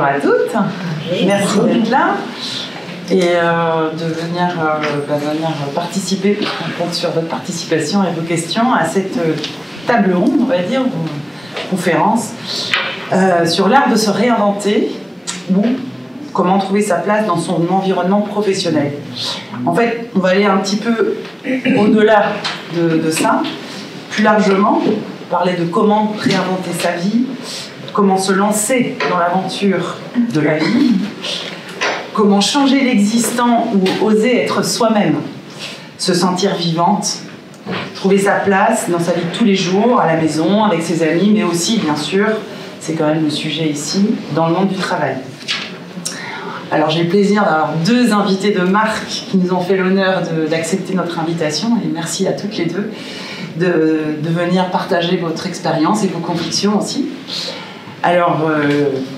Bonjour à toutes, merci d'être là et de venir participer. On compte sur votre participation et vos questions à cette table ronde, on va dire, ou conférence, sur l'art de se réinventer ou comment trouver sa place dans son environnement professionnel. En fait, on va aller un petit peu au-delà de ça, plus largement, parler de comment réinventer sa vie, comment se lancer dans l'aventure de la vie, comment changer l'existant ou oser être soi-même, se sentir vivante, trouver sa place dans sa vie de tous les jours, à la maison, avec ses amis, mais aussi, bien sûr, c'est quand même le sujet ici, dans le monde du travail. Alors j'ai le plaisir d'avoir deux invités de marque qui nous ont fait l'honneur d'accepter notre invitation, et merci à toutes les deux de venir partager votre expérience et vos convictions aussi. Alors,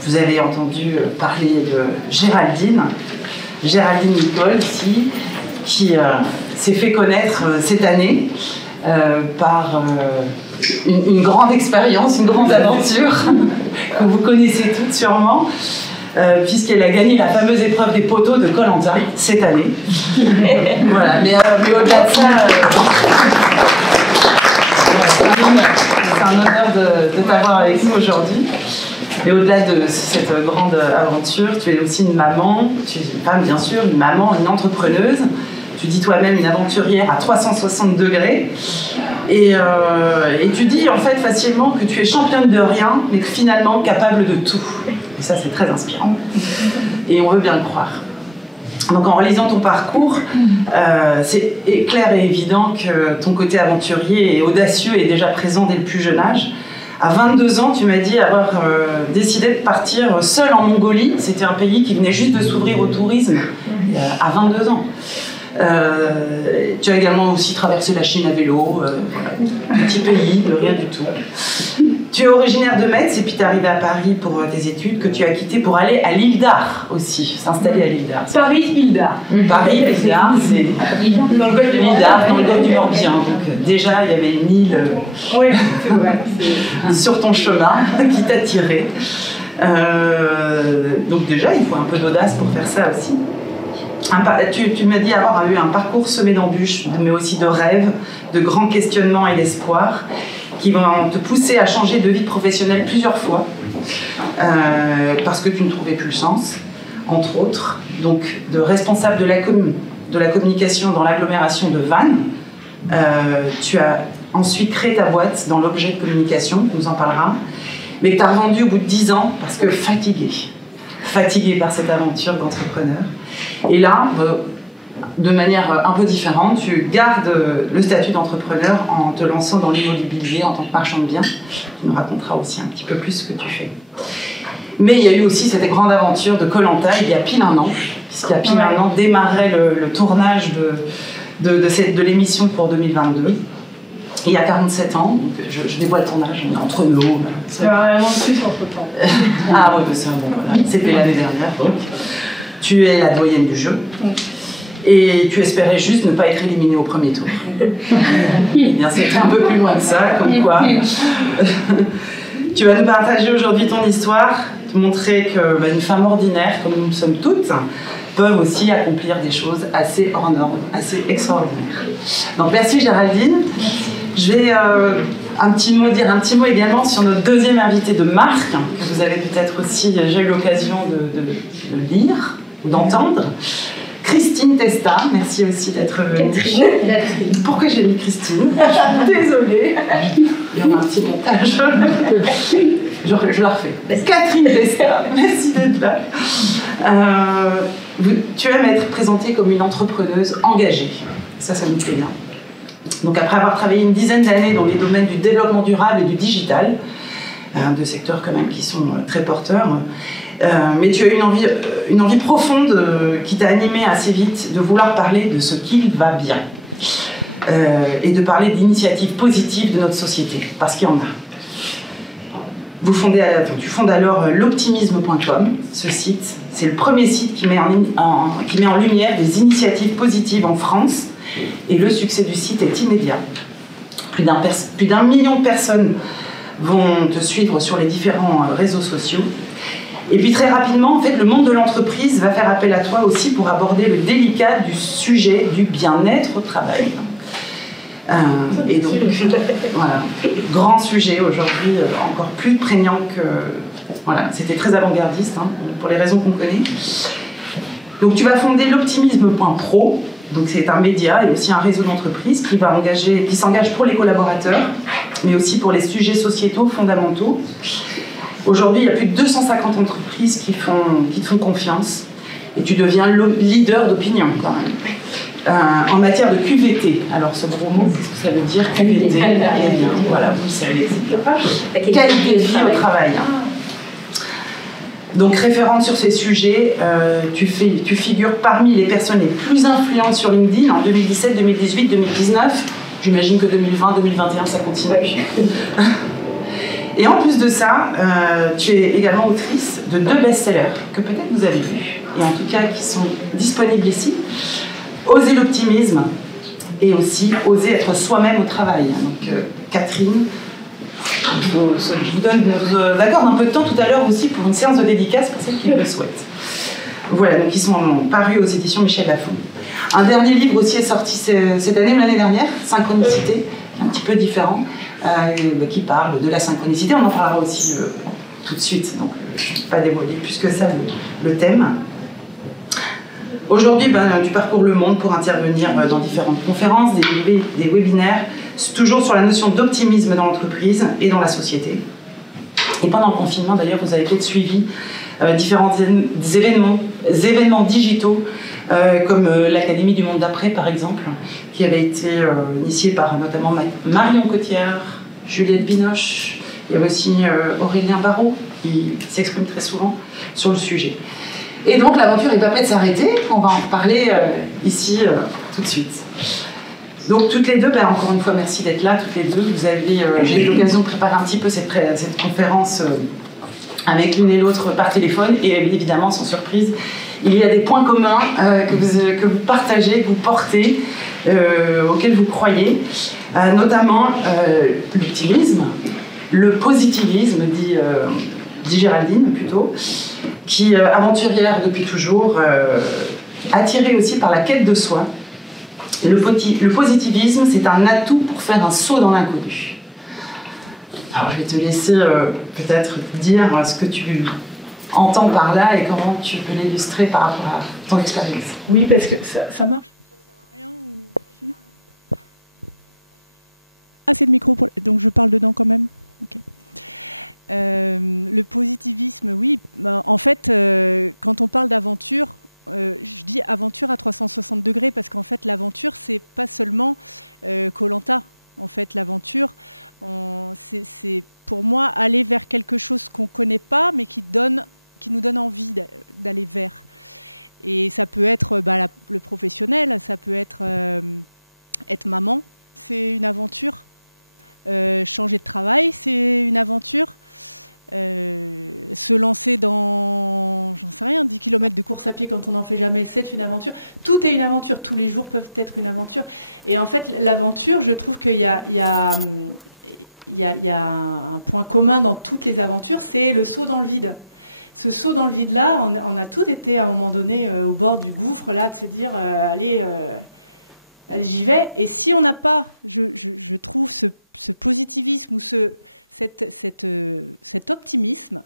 vous avez entendu parler de Géraldine Nicole ici, qui s'est fait connaître cette année par une grande expérience, une grande aventure que vous connaissez toutes sûrement, puisqu'elle a gagné la fameuse épreuve des poteaux de Koh-Lanta cette année. Voilà, mais au-delà de ça, c'est un honneur de t'avoir avec nous aujourd'hui. Et au-delà de cette grande aventure, tu es aussi une maman, tu es une femme bien sûr, une maman, une entrepreneuse. Tu dis toi-même une aventurière à 360 degrés. Et tu dis en fait facilement que tu es championne de rien, mais finalement capable de tout. Et ça, c'est très inspirant. Et on veut bien le croire. Donc en relisant ton parcours, c'est clair et évident que ton côté aventurier et audacieux est déjà présent dès le plus jeune âge. À 22 ans, tu m'as dit avoir décidé de partir seule en Mongolie. C'était un pays qui venait juste de s'ouvrir au tourisme à 22 ans. Tu as également aussi traversé la Chine à vélo, petit pays, de rien du tout. Tu es originaire de Metz et puis tu es arrivé à Paris pour tes études que tu as quitté pour aller à l'île d'Ar aussi, s'installer à l'île d'Ar. Paris-Île d'Ar. Paris-Île d'Ar, c'est dans le golfe de l'île d'Ar, dans le golfe du Morbihan. Donc déjà, il y avait une île sur ton chemin qui t'attirait. Donc déjà, il faut un peu d'audace pour faire ça aussi. Tu m'as dit avoir eu un parcours semé d'embûches, mais aussi de rêves, de grands questionnements et d'espoir, qui vont te pousser à changer de vie professionnelle plusieurs fois, parce que tu ne trouvais plus le sens, entre autres. Donc, de responsable de la communication dans l'agglomération de Vannes, tu as ensuite créé ta boîte dans l'objet de communication, tu nous en parleras, mais que tu as revendu au bout de 10 ans parce que fatigué par cette aventure d'entrepreneur. Et là, de manière un peu différente, tu gardes le statut d'entrepreneur en te lançant dans l'immobilier en tant que marchand de biens. Tu nous raconteras aussi un petit peu plus ce que tu fais. Mais il y a eu aussi cette grande aventure de Koh-Lanta il y a pile un an, puisqu'il y a pile un an démarrait le tournage de l'émission pour 2022. Il y a 47 ans, donc je dévoile ton âge, on est entre nous. C'est vraiment plus entre-temps. Ah oui, c'est bon, voilà. C'était l'année dernière. Donc. Tu es la doyenne du jeu. Et tu espérais juste ne pas être éliminée au premier tour. Eh bien, c'était un peu plus loin que ça, comme quoi. Tu vas nous partager aujourd'hui ton histoire, te montrer qu'une femme ordinaire, comme nous sommes toutes, peuvent aussi accomplir des choses assez hors normes, assez extraordinaires. Donc merci Géraldine. Je vais dire un petit mot également sur notre deuxième invitée de marque, que vous avez peut-être aussi déjà eu l'occasion de lire ou d'entendre. Christine Testa, merci aussi d'être venue. Pourquoi j'ai mis Christine? Désolée. Il y aura un petit montage. Je la refais. Catherine Testa, merci d'être là. Tu aimes être présentée comme une entrepreneuse engagée. Ça nous plaît bien. Donc après avoir travaillé une dizaine d'années dans les domaines du développement durable et du digital, deux secteurs quand même qui sont très porteurs, mais tu as eu une envie profonde qui t'a animée assez vite de vouloir parler de ce qu'il va bien et de parler d'initiatives positives de notre société, parce qu'il y en a. Tu fondes alors l'optimisme.com, ce site. C'est le premier site qui met en lumière des initiatives positives en France. Et le succès du site est immédiat. Plus d'1 million de personnes vont te suivre sur les différents réseaux sociaux. Et puis très rapidement, en fait, le monde de l'entreprise va faire appel à toi aussi pour aborder le délicat du sujet du bien-être au travail. Et donc, voilà, grand sujet aujourd'hui, encore plus prégnant que... Voilà, c'était très avant-gardiste, hein, pour les raisons qu'on connaît. Donc tu vas fonder l'optimisme.pro, donc c'est un média et aussi un réseau d'entreprises qui s'engage pour les collaborateurs, mais aussi pour les sujets sociétaux fondamentaux. Aujourd'hui, il y a plus de 250 entreprises qui te font confiance, et tu deviens le leader d'opinion quand même. En matière de QVT. Alors ce gros mot, qu'est-ce que ça veut dire QVT? Voilà, vous le savez. Qualité de vie au travail. Donc référente sur ces sujets, tu figures parmi les personnes les plus influentes sur LinkedIn en 2017, 2018, 2019. J'imagine que 2020, 2021, ça continue. Et en plus de ça, tu es également autrice de 2 best-sellers que peut-être vous avez vus, et en tout cas qui sont disponibles ici. Oser l'optimisme et aussi oser être soi-même au travail. Donc Catherine, je vous accorde un peu de temps tout à l'heure aussi pour une séance de dédicace pour celles qui le souhaitent. Voilà, donc ils sont parus aux éditions Michel Lafon. Un dernier livre aussi est sorti cette année ou l'année dernière, Synchronicité, un petit peu différent, qui parle de la synchronicité. On en parlera aussi tout de suite, donc je ne vais pas dévoiler plus que ça le thème. Aujourd'hui, tu parcours le monde pour intervenir dans différentes conférences, des webinaires, toujours sur la notion d'optimisme dans l'entreprise et dans la société. Et pendant le confinement, d'ailleurs, vous avez peut-être suivi différents événements digitaux, comme l'Académie du Monde d'après, par exemple, qui avait été initiée par notamment Marion Cotillard, Juliette Binoche. Il y avait aussi Aurélien Barraud, qui s'exprime très souvent sur le sujet. Et donc l'aventure n'est pas prête de s'arrêter, on va en reparler ici tout de suite. Donc toutes les deux, encore une fois merci d'être là, toutes les deux. J'ai eu l'occasion de préparer un petit peu cette conférence avec l'une et l'autre par téléphone, et évidemment sans surprise, il y a des points communs que vous partagez, que vous portez, auxquels vous croyez, notamment l'optimisme, le positivisme, dit Géraldine plutôt, qui, aventurière depuis toujours, attirée aussi par la quête de soi. Le positivisme, c'est un atout pour faire un saut dans l'inconnu. Alors, je vais te laisser peut-être dire ce que tu entends par là et comment tu peux l'illustrer par rapport à ton expérience. Oui, parce que ça marche. Ah, c'est le micro, donc je parle dedans quand même. Ok. Le positivisme, oui. En fait, quand on parle d'aventure, je dis aventure à 360 degrés parce qu'en fait, l'aventure, c'est pas seulement Koh-Lanta. En fait, l'aventure, c'est pour moi aller vers quelque chose qu'on connaît pas, mais qui nous donne envie d'aller vers. Et ça peut être le professionnel, ça peut être maman, c'est une aventure. Changer de travail, c'est une aventure. Se lancer dans, j'en sais rien, 10 km de course à pied quand on n'en fait jamais, c'est une aventure. Tout est une aventure, tous les jours peuvent être une aventure. Et en fait, l'aventure, je trouve qu'il y a un point commun dans toutes les aventures, c'est le saut dans le vide. Ce saut dans le vide-là, on a tous été à un moment donné au bord du gouffre, là, de se dire, allez, j'y vais. Et si on n'a pas, je trouve, ce positivisme ou cet optimisme,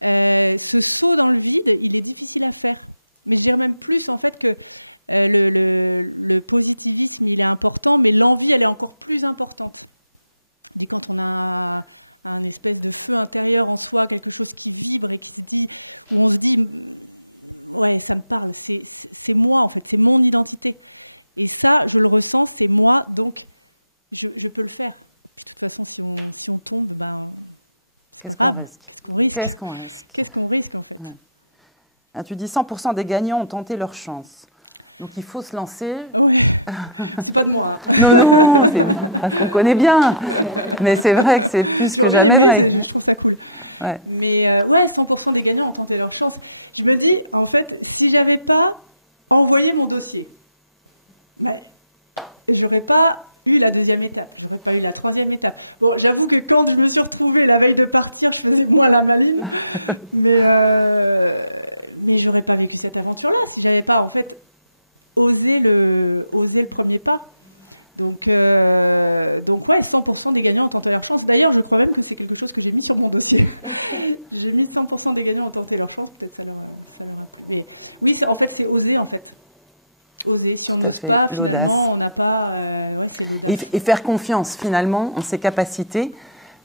ce saut dans le vide, il est difficile à faire. Mais je dirais même plus en fait que le positivisme, il est important, mais l'envie, elle est encore plus importante. Je dis quand on a un espèce de feu intérieur en soi, quelque chose qui vibre et qui se dit, où on se dit, ouais, ça me parle, c'est moi en fait, c'est mon identité. Et ça, je le ressens, c'est moi, donc je peux le faire. Puis de toute façon, si on tombe, c'est pas grave. Qu'est-ce qu'on risque ? Qu'est-ce qu'on risque en fait ? Ouais. Ah, tu dis 100% des gagnants ont tenté leur chance. Donc il faut se lancer. Ouais. C'est pas de moi. Hein. Non, on connaît bien. Mais c'est vrai que c'est plus que jamais. Je trouve ça cool. Ouais. Mais 100% des gagnants ont tenté leur chance. Je me dis, en fait, si j'avais pas envoyé mon dossier, j'aurais pas eu la 2e étape, j'aurais pas eu la 3e étape. Bon, j'avoue que quand je me suis retrouvée la veille de partir, je faisais moins la maline, mais j'aurais pas vécu cette aventure-là si j'avais pas en fait osé le premier pas. Donc ouais, 100% des gagnants ont tenté leur chance. D'ailleurs, je crois même que c'est quelque chose que j'ai mis sur mon dossier. J'ai mis 100% des gagnants ont tenté leur chance. Peut-être ça leur a plu. Mais oui, en fait, c'est oser en fait. Oser. Si on n'ose pas, finalement, on n'a pas. Ouais, c'est l'audace. Et faire confiance finalement en ses capacités.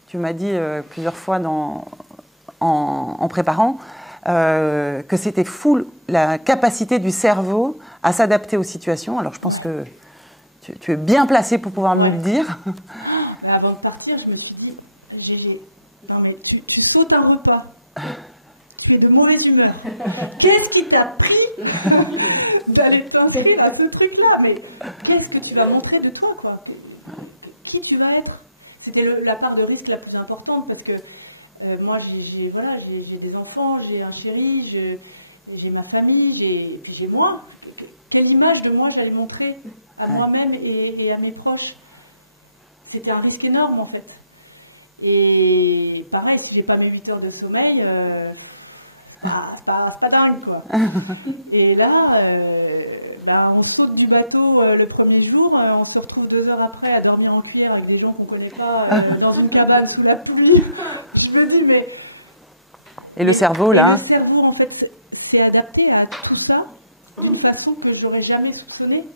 Tu m'as dit plusieurs fois en préparant que c'était full la capacité du cerveau à s'adapter aux situations. Alors je pense que tu es bien placé pour pouvoir me le dire. Mais avant de partir, je me suis dit, Gégé, non mais tu sautes un repas. Tu es de mauvaise humeur. Qu'est-ce qui t'a pris d'aller t'inscrire à ce truc-là? Mais qu'est-ce que tu vas montrer de toi, quoi? Qui tu vas être? C'était la part de risque la plus importante parce que moi, j'ai des enfants, j'ai un chéri, j'ai ma famille, puis j'ai moi. Quelle image de moi j'allais montrer à moi-même et à mes proches? C'était un risque énorme, en fait. Et pareil, si j'ai pas mes 8 heures de sommeil, c'est pas dingue, quoi. Et là, on saute du bateau le premier jour, on se retrouve 2 heures après à dormir en cuillère avec des gens qu'on connaît pas dans une cabane sous la pluie. Je me dis, mais... le cerveau, là? Et le cerveau, en fait, s'est adapté à tout ça d'une façon que j'aurais jamais soupçonnée.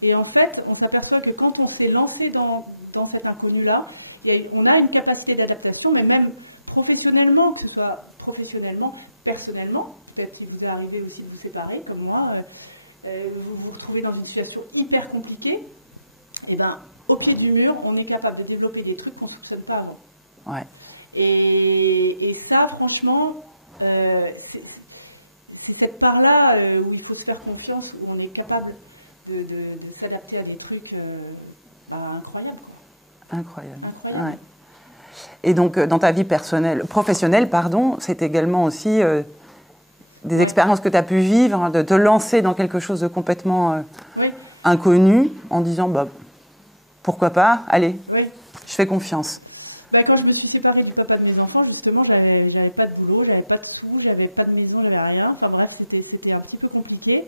Et en fait, on s'aperçoit que quand on s'est lancé dans cet inconnu-là, on a une capacité d'adaptation, mais même professionnellement, que ce soit professionnellement, personnellement, peut-être il vous est arrivé aussi de vous séparer, comme moi, vous vous retrouvez dans une situation hyper compliquée, et ben, au pied du mur, on est capable de développer des trucs qu'on ne soupçonne pas avant. Ouais. Et ça, franchement, c'est cette part-là où il faut se faire confiance, où on est capable de s'adapter à des trucs incroyables, quoi. Incroyable. Ouais. Et donc, dans ta vie professionnelle, c'est également aussi des expériences que tu as pu vivre, de te lancer dans quelque chose de complètement inconnu, en disant, pourquoi pas, allez, je fais confiance. Quand je me suis séparée du papa de mes enfants, justement, j'avais pas de boulot, j'avais pas de sous, j'avais pas de maison, j'avais rien. Enfin bref, c'était un petit peu compliqué.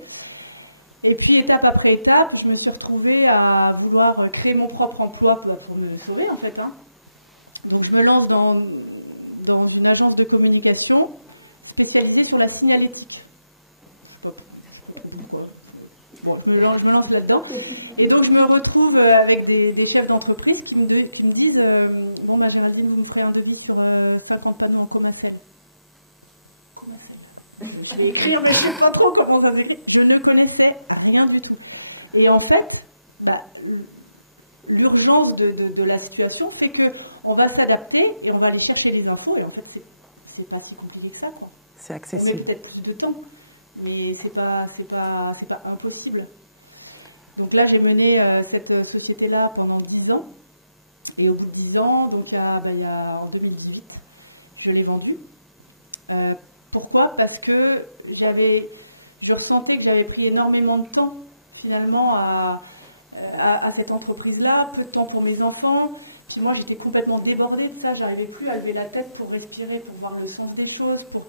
Et puis, étape après étape, je me suis retrouvée à vouloir créer mon propre emploi pour me sauver, en fait. Donc, je me lance dans une agence de communication spécialisée sur la signalétique. Je sais pas trop pourquoi. Bon, je me lance là-dedans. Et donc, je me retrouve avec des chefs d'entreprise qui me disent Géraldine, vous me ferez un devis sur 50 panneaux en Comacel. Comacel. Je vais écrire, mais je ne sais pas trop comment ça s'écrit. Je ne connaissais rien du tout. Et en fait, l'urgence de la situation fait qu'on va s'adapter et on va aller chercher les infos. Et en fait, c'est pas si compliqué que ça, quoi. C'est accessible. On met peut-être plus de temps, mais c'est pas impossible. Donc là, j'ai mené cette société-là pendant 10 ans. Et au bout de 10 ans, donc en 2018, je l'ai vendue. Pourquoi ? Parce que je ressentais que j'avais pris énormément de temps, finalement, à cette entreprise-là, peu de temps pour mes enfants. Puis moi, j'étais complètement débordée de ça. J'arrivais plus à lever la tête pour respirer, pour voir le sens des choses, pour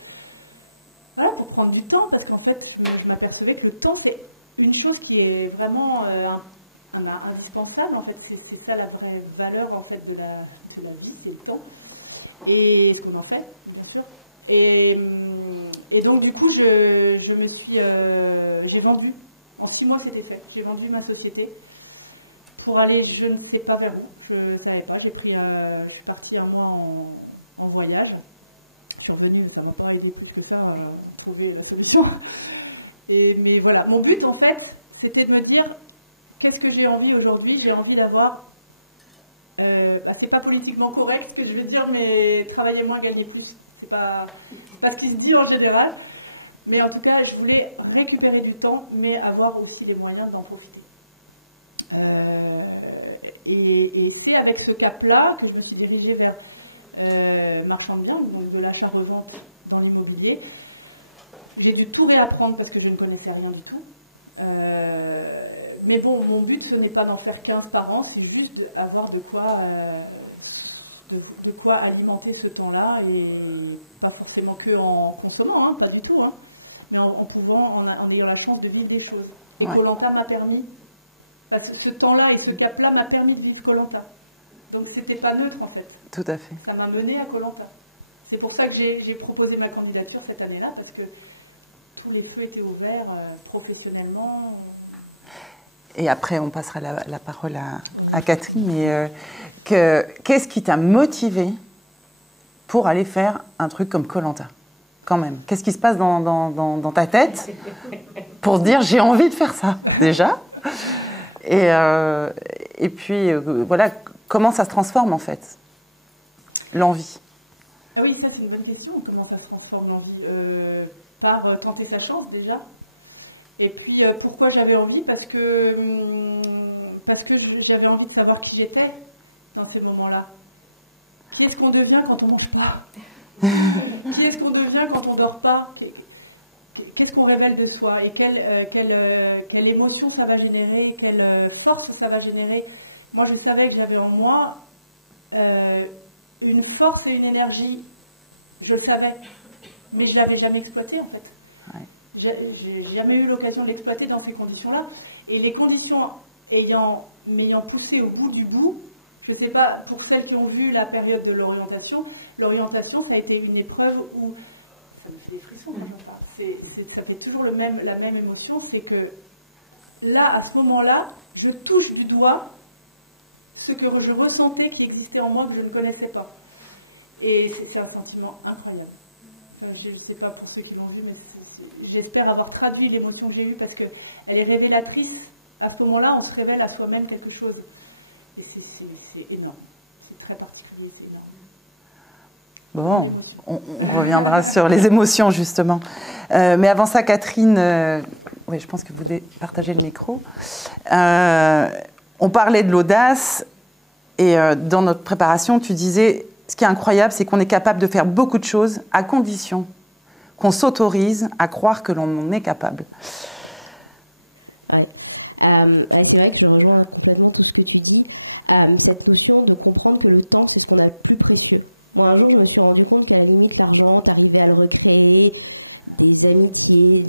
prendre du temps. Parce qu'en fait, je m'apercevais que le temps, c'est une chose qui est vraiment indispensable. En fait, c'est ça la vraie valeur en fait, de la vie, c'est le temps. Et ce qu'on en fait, bien sûr. Et donc, du coup, j'ai vendu. En 6 mois, c'était fait. J'ai vendu ma société pour aller, je ne sais pas vers où. Je ne savais pas. Je suis partie 1 mois en voyage. Je suis revenue, mais ça ne m'a pas aidé plus que ça à trouver la solution. Mais voilà, mon but, en fait, c'était de me dire, qu'est-ce que j'ai envie aujourd'hui ? J'ai envie d'avoir... c'est pas politiquement correct ce que je vais dire, mais travailler moins, gagner plus. C'est pas ce qui se dit en général. Mais en tout cas, je voulais récupérer du temps, mais avoir aussi les moyens d'en profiter. Et c'est avec ce cap-là que je me suis dirigée vers marchand de biens, donc de l'achat-revente dans l'immobilier. J'ai dû tout réapprendre parce que je ne connaissais rien du tout. Mais bon, mon but, ce n'est pas d'en faire 15 par an, c'est juste d'avoir de quoi alimenter ce temps-là, et pas forcément que en consommant, hein, pas du tout, hein, mais en ayant la chance de vivre des choses. Et Koh-Lanta m'a permis, ce temps-là et ce cap-là m'a permis de vivre Koh-Lanta. Donc c'était pas neutre en fait. Tout à fait. Ça m'a mené à Koh-Lanta. C'est pour ça que j'ai proposé ma candidature cette année-là, parce que tous les feux étaient ouverts professionnellement. Et après, on passera la parole à Catherine. Mais qu'est-ce qui t'a motivé pour aller faire un truc comme Koh-Lanta, quand même? Qu'est-ce qui se passe dans ta tête pour se dire j'ai envie de faire ça, déjà? Et puis, voilà, comment ça se transforme, en fait, l'envie? Ah oui, ça, c'est une bonne question. Comment ça se transforme, l'envie? Par tenter sa chance, déjà. Et puis, pourquoi j'avais envie? Parce que j'avais envie de savoir qui j'étais dans ces moments-là. Qui est-ce qu'on devient quand on ne mange pas? Qui est-ce qu'on devient quand on ne dort pas? Qu'est-ce qu'on révèle de soi? Et quelle émotion ça va générer? Quelle force ça va générer? Moi, je savais que j'avais en moi une force et une énergie. Je le savais. Mais je ne l'avais jamais exploitée, en fait. Ouais. J'ai jamais eu l'occasion de l'exploiter dans ces conditions-là. Et les conditions m'ayant poussé au bout du bout, je ne sais pas, pour celles qui ont vu la période de l'orientation, ça a été une épreuve où... Ça me fait des frissons quand j'en parle. Ça fait toujours la même émotion, c'est que là, à ce moment-là, je touche du doigt ce que je ressentais qui existait en moi que je ne connaissais pas. Et c'est un sentiment incroyable. Enfin, je ne sais pas pour ceux qui l'ont vu, mais j'espère avoir traduit l'émotion que j'ai eue, parce qu'elle est révélatrice. À ce moment-là, on se révèle à soi-même quelque chose. Et c'est énorme. C'est très particulier, c'est énorme. Bon, on reviendra sur les émotions, justement. Mais avant ça, Catherine, oui, je pense que vous devez partager le micro. On parlait de l'audace, et dans notre préparation, tu disais, ce qui est incroyable, c'est qu'on est capable de faire beaucoup de choses à condition qu'on s'autorise à croire que l'on en est capable. Ouais. C'est vrai que je rejoins complètement tout ce que tu dis. Cette notion de comprendre que le temps, c'est ce qu'on a de plus précieux. Moi, un jour, je me suis rendu compte qu'à la limite, l'argent, t'arrivais à le recréer, des amitiés,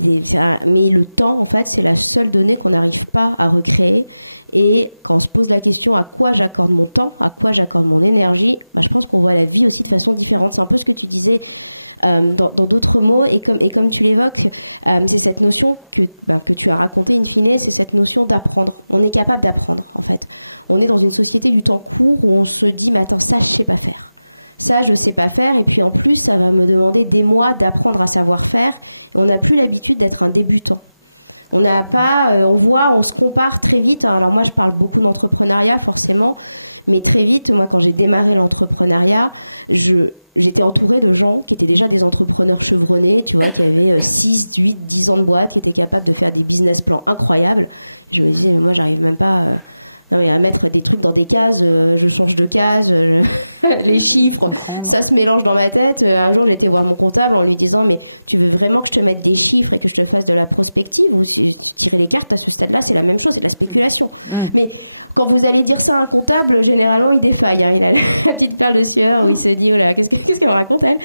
mais le temps, en fait, c'est la seule donnée qu'on n'arrive pas à recréer. Et quand on se pose la question à quoi j'accorde mon temps, à quoi j'accorde mon énergie, je pense qu'on voit la vie aussi de façon différente. C'est un peu ce que tu disais dans d'autres mots, et comme tu l'évoques, c'est cette notion que tu as racontée in fine, c'est cette notion d'apprendre. On est capable d'apprendre, en fait. On est dans une société du temps court où on se dit, mais attends, ça, je sais pas faire. Ça, je ne sais pas faire, et puis en plus, ça va me demander des mois d'apprendre à savoir faire. Et on n'a plus l'habitude d'être un débutant. On n'a pas, on se compare très vite. Alors moi, je parle beaucoup d'entrepreneuriat, forcément, mais très vite, moi, quand j'ai démarré l'entrepreneuriat, j'étais entourée de gens qui étaient déjà des entrepreneurs chevronnés, tu vois, qui avaient 6, 8, 10 ans de boîte, qui étaient capables de faire des business plans incroyables. Et je me disais, mais moi, j'arrive même pas... Non, mais à mettre des trucs dans des cases, je change de case, les chiffres, ça se mélange dans ma tête. Un jour, j'ai été voir mon comptable en lui disant, mais tu veux vraiment que je te mette des chiffres et que je te fasse de la prospective, ou si tu tirais les cartes à ce stade-là, c'est la même chose, c'est de la spéculation. Mais quand vous allez dire ça à un comptable, généralement, il défaille. Hein. Il a la petite perle de sueur où il se dit, oh là, qu'est-ce qu'elle me raconte, elle?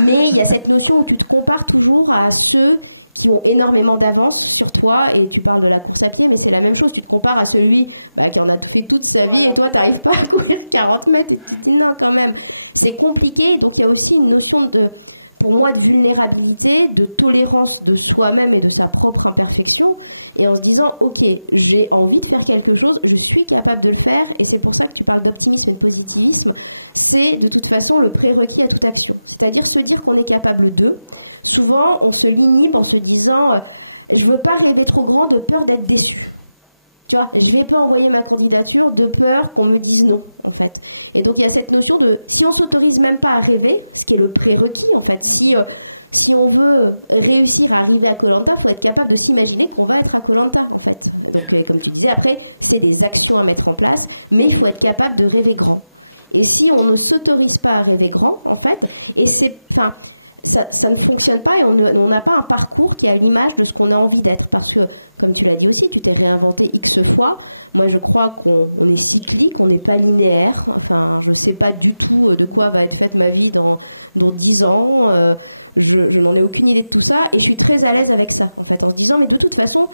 Mais il y a cette notion où tu te compares toujours à ceux qui ont énormément d'avance sur toi, et tu parles de la course à pied, mais c'est la même chose, tu te compares à celui qui en a fait toute sa vie, et toi t'arrives pas à courir 40 mètres, et tu te dis non quand même, c'est compliqué. Donc il y a aussi une notion pour moi, de vulnérabilité, de tolérance de soi-même et de sa propre imperfection, et en se disant, ok, j'ai envie de faire quelque chose, je suis capable de le faire, et c'est pour ça que tu parles d'optimisme et de positivisme, c'est de toute façon le prérequis à toute action. C'est-à-dire se dire qu'on est capable de. Souvent, on se l'inhibe en se disant, je veux pas rêver trop grand de peur d'être déçu. Tu vois, je vais pas envoyer ma candidature de peur qu'on me dise non, en fait. Et donc, il y a cette notion de, si on s'autorise même pas à rêver, ce qui est le prérequis, en fait, si on veut réussir à arriver à Koh-Lanta, il faut être capable de s'imaginer qu'on va être à Koh-Lanta, en fait. Donc, comme tu disais, après, c'est des actions à mettre en place, mais il faut être capable de rêver grand. Et si on ne s'autorise pas à rêver grand, en fait, et c'est ça ne fonctionne pas et on n'a pas un parcours qui est à l'image de ce qu'on a envie d'être. Parce que, comme tu l'as dit aussi, tu t'es réinventé X fois. Moi, je crois qu'on est cyclique, on n'est pas linéaire. Enfin, je ne sais pas du tout de quoi va être faite ma vie dans 10 ans. Je n'en ai aucune idée de tout ça et je suis très à l'aise avec ça, en fait, en se disant, mais de toute façon,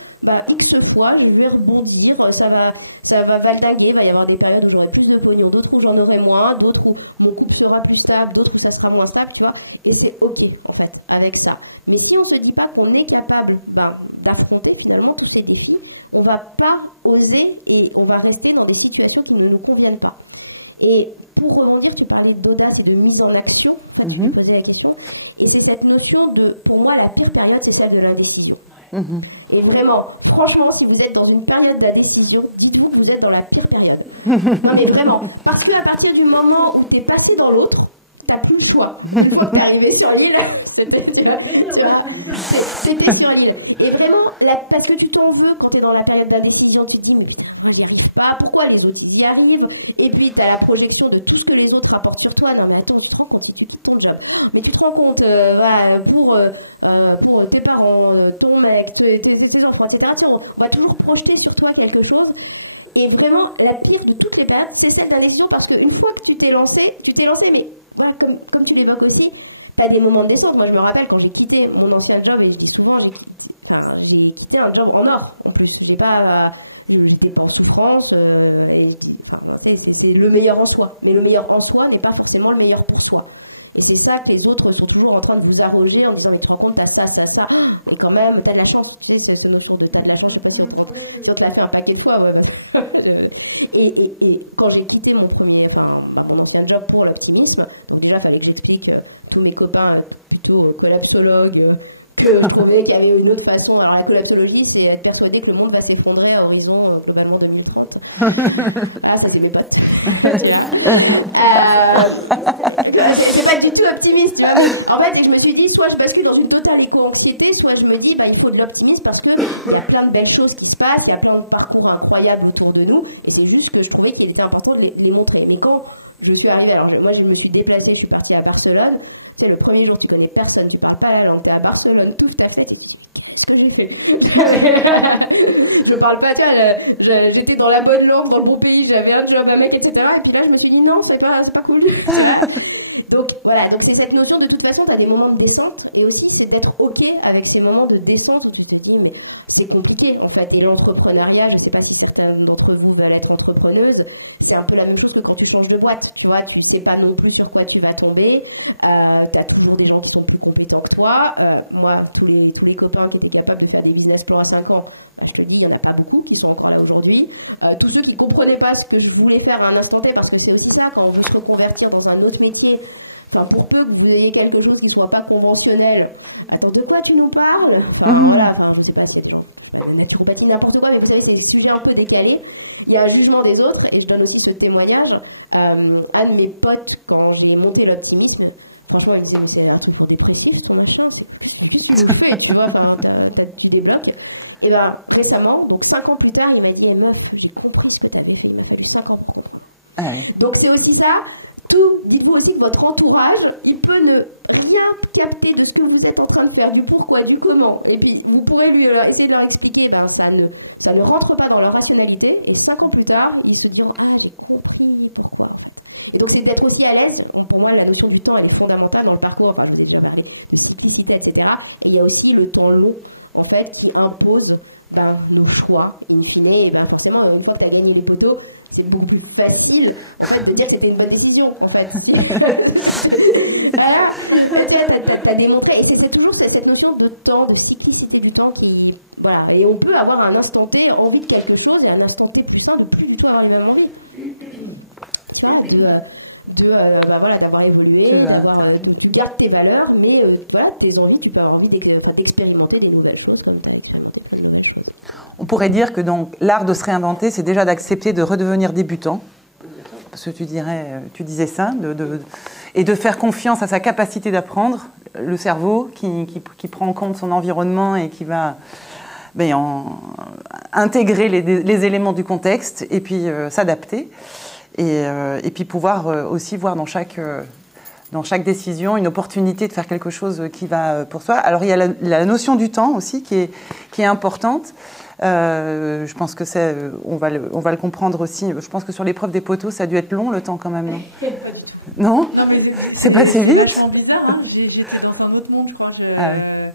X fois, je vais rebondir, ça va valdinguer, il va y avoir des périodes où j'aurai plus de pognon, d'autres où j'en aurai moins, d'autres où mon couple sera plus stable, d'autres où ça sera moins stable, tu vois, et c'est ok, en fait, avec ça. Mais si on se dit pas qu'on est capable d'affronter finalement tous ces défis, on va pas oser et on va rester dans des situations qui ne nous conviennent pas. Et pour rebondir, tu parlais d'audace et de mise en action, en fait, tu lui posais la question, et c'est cette notion de, pour moi, la pire période, c'est celle de l'indécision. Et vraiment, franchement, si vous êtes dans une période d'indécision, dites-vous que vous êtes dans la pire période. Non mais vraiment, parce qu'à partir du moment où t'es passé dans l'autre, t'as plus le choix. Une fois que t'es arrivé sur l'île, t'étais sur l'île. Et vraiment, parce que tu t'en veux quand t'es dans la période d'indécision, tu te dis mais putain, moi j'y arrive pas. Pourquoi les autres ils y arrivent? Et puis t'as la projection de tout ce que les autres apportent sur toi. Non mais attends, tu te rends compte si tu quittes ton job. Mais tu te rends compte pour tes parents, ton mec, tes enfants, etc. On va toujours projeter sur toi quelque chose. Et vraiment, la pire de toutes les périodes, c'est celle d'indécision parce qu'une fois que tu t'es lancé, mais voilà, comme tu l'évoques aussi, t'as des moments de descente. Moi, je me rappelle quand j'ai quitté mon ancien job, et je dis souvent, j'ai quitté un job en or, en plus. J'étais pas en souffrance, et je dis, c'est le meilleur en soi. Mais le meilleur en soi n'est pas forcément le meilleur pour soi. Et c'est ça que les autres sont toujours en train de vous arroger en disant mais tu te rends compte, t'as ça, et quand même t'as de la chance, tu sais, cette notion de t'as de la chance, je sais pas si on te l'a fait un paquet de fois, ouais, et quand j'ai quitté mon ancien job pour l'optimisme, donc déjà fallait que j'explique tous mes copains plutôt collapsologues, que je trouvais qu'il y avait une autre façon. Alors la collapsologie, c'est être persuadé que le monde va s'effondrer à horizon globalement 2030. Voilà, ça c'est mes potes. Tu vois, c'est pas du tout optimiste, tu vois, mais en fait je me suis dit soit je bascule dans une totale éco-anxiété, soit je me dis il faut de l'optimisme parce que il y a plein de belles choses qui se passent, il y a plein de parcours incroyables autour de nous et c'est juste que je trouvais qu'il était important de les montrer. Mais quand je suis arrivée, alors moi je me suis déplacée, je suis partie à Barcelone, tu sais, le premier jour tu connais personne, tu parles pas la langue, t'es à Barcelone, t'ouvres ta fenêtre et tu te dis mais qu'est-ce que j'ai fait? Je parle pas, tu vois, j'étais dans la bonne langue, dans le bon pays, j'avais un job, un mec, etc. Et puis là je me suis dit non, c'est pas cool, tu vois. Donc voilà, donc c'est cette notion de toute façon, t'as des moments de descente et aussi c'est d'être ok avec ces moments de descente où tu te dis mais c'est compliqué en fait. Et l'entrepreneuriat, je sais pas si certaines d'entre vous veulent être entrepreneuses, c'est un peu la même chose que quand tu changes de boîte, tu vois, tu sais pas non plus sur quoi tu vas tomber, t'as toujours des gens qui sont plus compétents que toi. Moi, tous les copains qui étaient capables de faire des business plans à 5 ans, je te le dis, il y en a pas beaucoup qui sont encore là aujourd'hui. Tous ceux qui comprenaient pas ce que je voulais faire à un instant T, parce que c'est aussi ça, quand on veut se reconvertir dans un autre métier, pour peu que vous ayez quelque chose qui soit pas conventionnel, attends, de quoi tu nous parles? Voilà, je sais pas s'il y a des gens, je sais pas, de naturopathie, n'importe quoi, mais vous savez, c'est des sujets un peu décalés. Il y a un jugement des autres, et je donne aussi ce témoignage. Un de mes potes, quand j'ai monté l'optimisme, franchement, il me disait mais c'est un truc pour dépressif ton machin, qu'est-ce que tu nous fais, tu vois, tu débloques. Et récemment, donc 5 ans plus tard, il m'a dit meuf, j'ai compris ce que t'avais fait, il m'a fallu 5 ans pour comprendre. Donc c'est aussi ça. Dites-vous aussi que votre entourage, il peut ne rien capter de ce que vous êtes en train de faire, du pourquoi, du comment. Et puis vous pourrez essayer de leur expliquer, ça ne rentre pas dans leur rationalité. Et 5 ans plus tard, ils se diront j'ai compris pourquoi en fait. Et donc c'est d'être aussi à l'aise. Pour moi, la notion du temps, elle est fondamentale dans le parcours. Je vous ai déjà parlé de cyclicité, etc. Et il y a aussi le temps long en fait qui impose nos choix in fine. Et forcément, une fois que tu as gagné les poteaux, c'est beaucoup plus facile en fait de dire que c'était une bonne décision en fait. Voilà, t'as démontré, et c'est toujours cette notion de temps, de cyclicité du temps qui, voilà, et on peut avoir à un instant T envie de quelque chose et à un instant T plus sain de plus du tout avoir les mêmes envies. Tu vois, voilà, d'avoir évolué, tu gardes tes valeurs, mais voilà, tes envies, tu peux avoir envie d'expérimenter des nouvelles choses comme tu as expérimenté plein de nouvelles choses. On pourrait dire que donc l'art de se réinventer, c'est déjà d'accepter de redevenir débutant, parce que tu disais ça, et de faire confiance à sa capacité d'apprendre, le cerveau qui prend en compte son environnement et qui va intégrer les éléments du contexte et puis s'adapter. Et puis pouvoir aussi voir dans chaque dans chaque décision une opportunité de faire quelque chose qui va pour soi. Alors il y a la notion du temps aussi qui est importante. Je pense que on va le comprendre aussi. Je pense que sur l'épreuve des poteaux, ça a dû être long le temps quand même, non ? Pas du tout. Non ? Non, mais c'est vachement bizarre. Hein. J'étais dans un autre monde, je crois. Je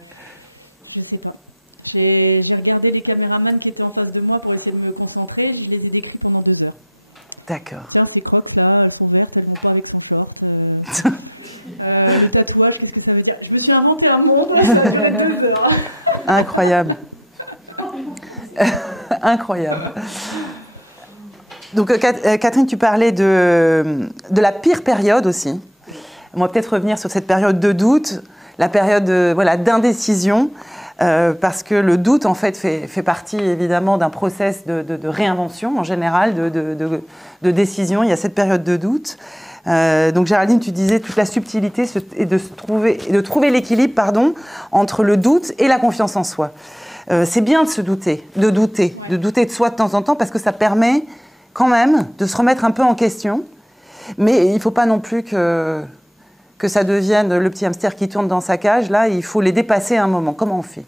sais pas. J'ai regardé les caméramans qui étaient en face de moi pour essayer de me concentrer. Je les ai décrits pendant 2 heures. D'accord. Tiens, ces crocs là, elles sont vertes, elles vont pas avec son short. Le tatouage, qu'est-ce que ça veut dire ? Je me suis inventé un monde, ça a duré 2 heures. Incroyable. Incroyable. Donc Catherine, tu parlais de la pire période aussi. On va peut-être revenir sur cette période de doute, la période d'indécision, parce que le doute en fait fait partie évidemment d'un process de réinvention en général, de décision. Il y a cette période de doute. Donc Géraldine, tu disais toute la subtilité et de trouver l'équilibre entre le doute et la confiance en soi. C'est bien de douter de soi de temps en temps parce que ça permet quand même de se remettre un peu en question. Mais il ne faut pas non plus que ça devienne le petit hamster qui tourne dans sa cage. Là, il faut les dépasser à un moment. Comment on fait ?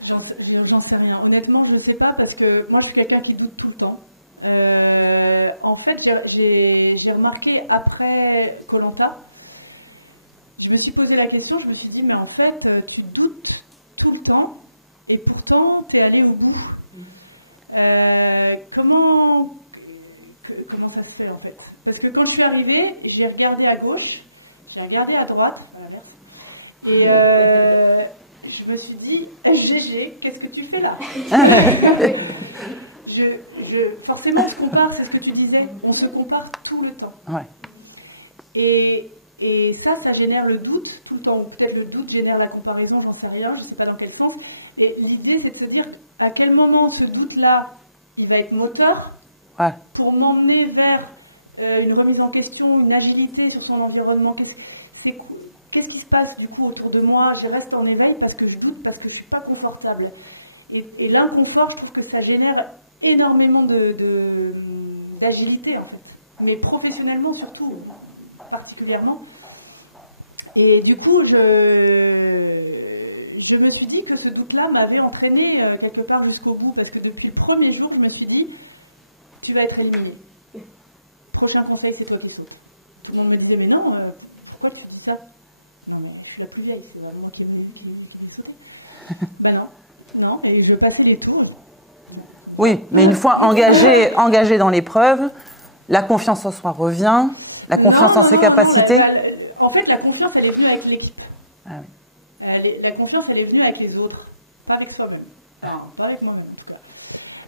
J'en sais rien. Honnêtement, je ne sais pas parce que moi, je suis quelqu'un qui doute tout le temps. En fait, j'ai remarqué après Koh-Lanta, je me suis posé la question, je me suis dit, mais en fait, tu doutes tout le temps et pourtant, tu es allé au bout. Comment ça se fait, en fait ? Parce que quand je suis arrivée, j'ai regardé à gauche, j'ai regardé à droite, à l'inverse, et je me suis dit, Gégé, qu'est-ce que tu fais là ? Forcément, on se compare, c'est ce que tu disais. On se compare tout le temps. Ouais. Et ça génère le doute tout le temps. Ou peut-être le doute génère la comparaison, j'en sais rien, je ne sais pas dans quel sens. Et l'idée, c'est de se dire à quel moment ce doute-là, il va être moteur pour m'emmener vers une remise en question, une agilité sur son environnement. Qu'est-ce qui se passe du coup autour de moi ? Je reste en éveil parce que je doute, parce que je ne suis pas confortable. Et l'inconfort, je trouve que ça génère énormément d'agilité en fait, mais professionnellement surtout, particulièrement. Et du coup, je me suis dit que ce doute-là m'avait entraîné quelque part jusqu'au bout, parce que depuis le premier jour, je me suis dit, tu vas être éliminé. Prochain conseil, c'est toi qui sautes. Tout le monde me disait, mais non, pourquoi tu dis ça ? Non, mais je suis la plus vieille, c'est moi qui vais sauter. Ben non, et je passais les tours. Oui, mais une fois engagé dans l'épreuve, la confiance en soi revient, la confiance en ses capacités. En fait, la confiance, elle est venue avec l'équipe. Ah oui. La confiance, elle est venue avec les autres, pas avec soi-même. Enfin, pas avec moi-même, en tout cas.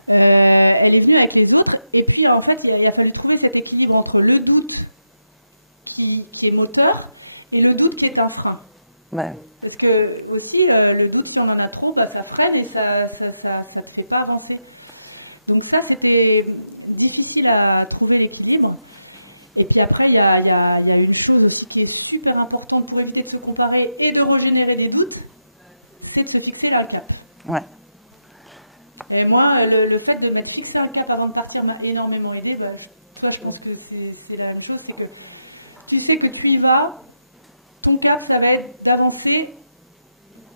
Elle est venue avec les autres, et puis, en fait, il a fallu trouver cet équilibre entre le doute qui est moteur et le doute qui est un frein. Ouais. Parce que aussi, le doute, si on en a trop, ça freine et ça te fait pas avancer. Donc ça, c'était difficile à trouver l'équilibre. Et puis après, il y a une chose aussi qui est super importante pour éviter de se comparer et de régénérer des doutes, c'est de se fixer un cap. Ouais. Et moi, le fait de m'être fixé un cap avant de partir m'a énormément aidé. Toi, je pense que c'est la même chose, c'est que tu sais que tu y vas. Ton cap, ça va être d'avancer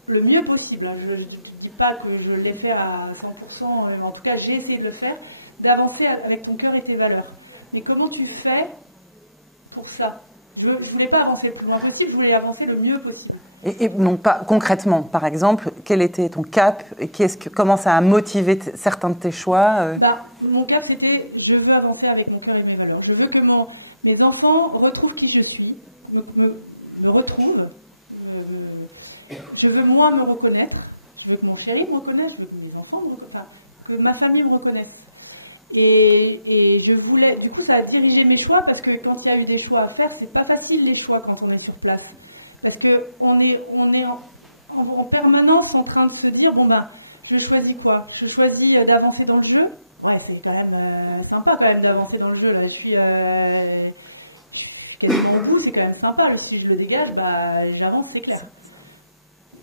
le mieux possible. Je ne dis pas que je l'ai fait à 100%, en tout cas, j'ai essayé de le faire, d'avancer avec ton cœur et tes valeurs. Mais comment tu fais pour ça ? Je ne voulais pas avancer le plus loin possible, je voulais avancer le mieux possible. Et non, pas concrètement, par exemple, quel était ton cap et comment ça a motivé certains de tes choix Mon cap, c'était je veux avancer avec mon cœur et mes valeurs. Je veux que mes enfants retrouvent qui je suis, me retrouvent. Je veux moi me reconnaître. Je veux que mon chéri me reconnaisse. Je veux que mes enfants que ma famille me reconnaisse. Et je voulais. Du coup, ça a dirigé mes choix parce que quand il y a eu des choix à faire, c'est pas facile les choix quand on est sur place, parce que on est en permanence en train de se dire je choisis quoi ? Je choisis d'avancer dans le jeu. Ouais, c'est quand même sympa quand même d'avancer dans le jeu là. Je suis quasiment au bout, c'est quand même sympa. Si je le dégage, j'avance, c'est clair.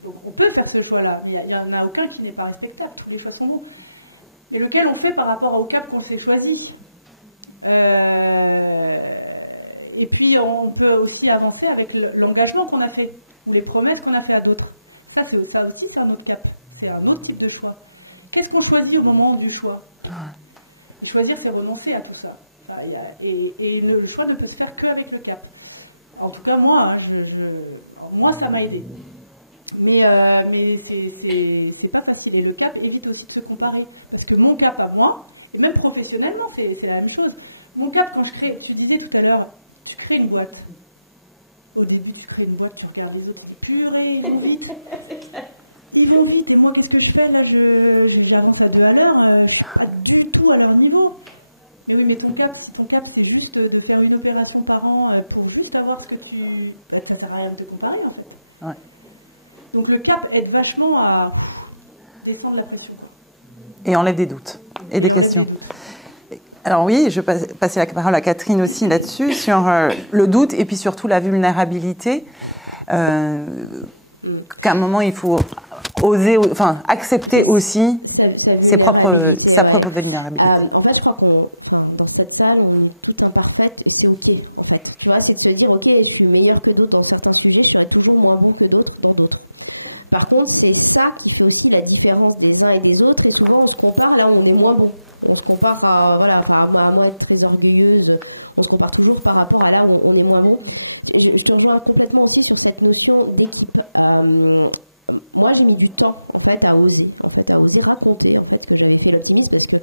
Donc on peut faire ce choix-là, mais il n'y en a aucun qui n'est pas respectable. Tous les choix sont bons. Mais lequel on fait par rapport au cap qu'on s'est choisi ? et puis, on peut aussi avancer avec l'engagement qu'on a fait ou les promesses qu'on a fait à d'autres. Ça aussi, c'est un autre cap. C'est un autre type de choix. Qu'est-ce qu'on choisit au moment du choix ? Et choisir, c'est renoncer à tout ça. Enfin, et le choix ne peut se faire qu'avec le cap. En tout cas, moi, moi, ça m'a aidé. Mais c'est pas facile. Et le cap évite aussi de se comparer. Parce que mon cap à moi, et même professionnellement, c'est la même chose. Mon cap, quand je crée, tu disais tout à l'heure, tu crées une boîte. Au début, tu crées une boîte, tu regardes les autres, tu dis purée, ils vont vite. Ils vont vite. Et moi, qu'est-ce que je fais là ? J'avance à 2 à l'heure. Je suis pas du tout à leur niveau. Mais oui, mais si ton cap, c'est juste de faire une opération par an pour juste avoir ce que tu... ça sert à rien de te comparer, en fait. Ouais. Donc le cap aide vachement à descendre la pression, quoi. Et enlève des doutes. Et enlève des doutes. Alors oui, je vais passer la parole à Catherine aussi là-dessus, sur le doute et puis surtout la vulnérabilité. Qu'à un moment, il faut oser, accepter aussi sa vulnérabilité. sa propre vulnérabilité. En fait, je crois dans cette salle, on est tout imparfaite et c'est ok. En fait, tu vois, c'est de se dire ok, je suis meilleur que d'autres dans certains sujets, je serai toujours moins bon que d'autres dans d'autres. Par contre, c'est ça qui fait aussi la différence des uns et des autres. Et souvent, on se compare là où on est moins bon. On se compare à moi être très orgueilleuse, on se compare toujours par rapport à là où on est moins bon. Je te rejoins complètement aussi sur cette notion d'équipe. Moi, j'ai mis du temps en fait à oser raconter en fait que j'avais fait l'optimiste, parce que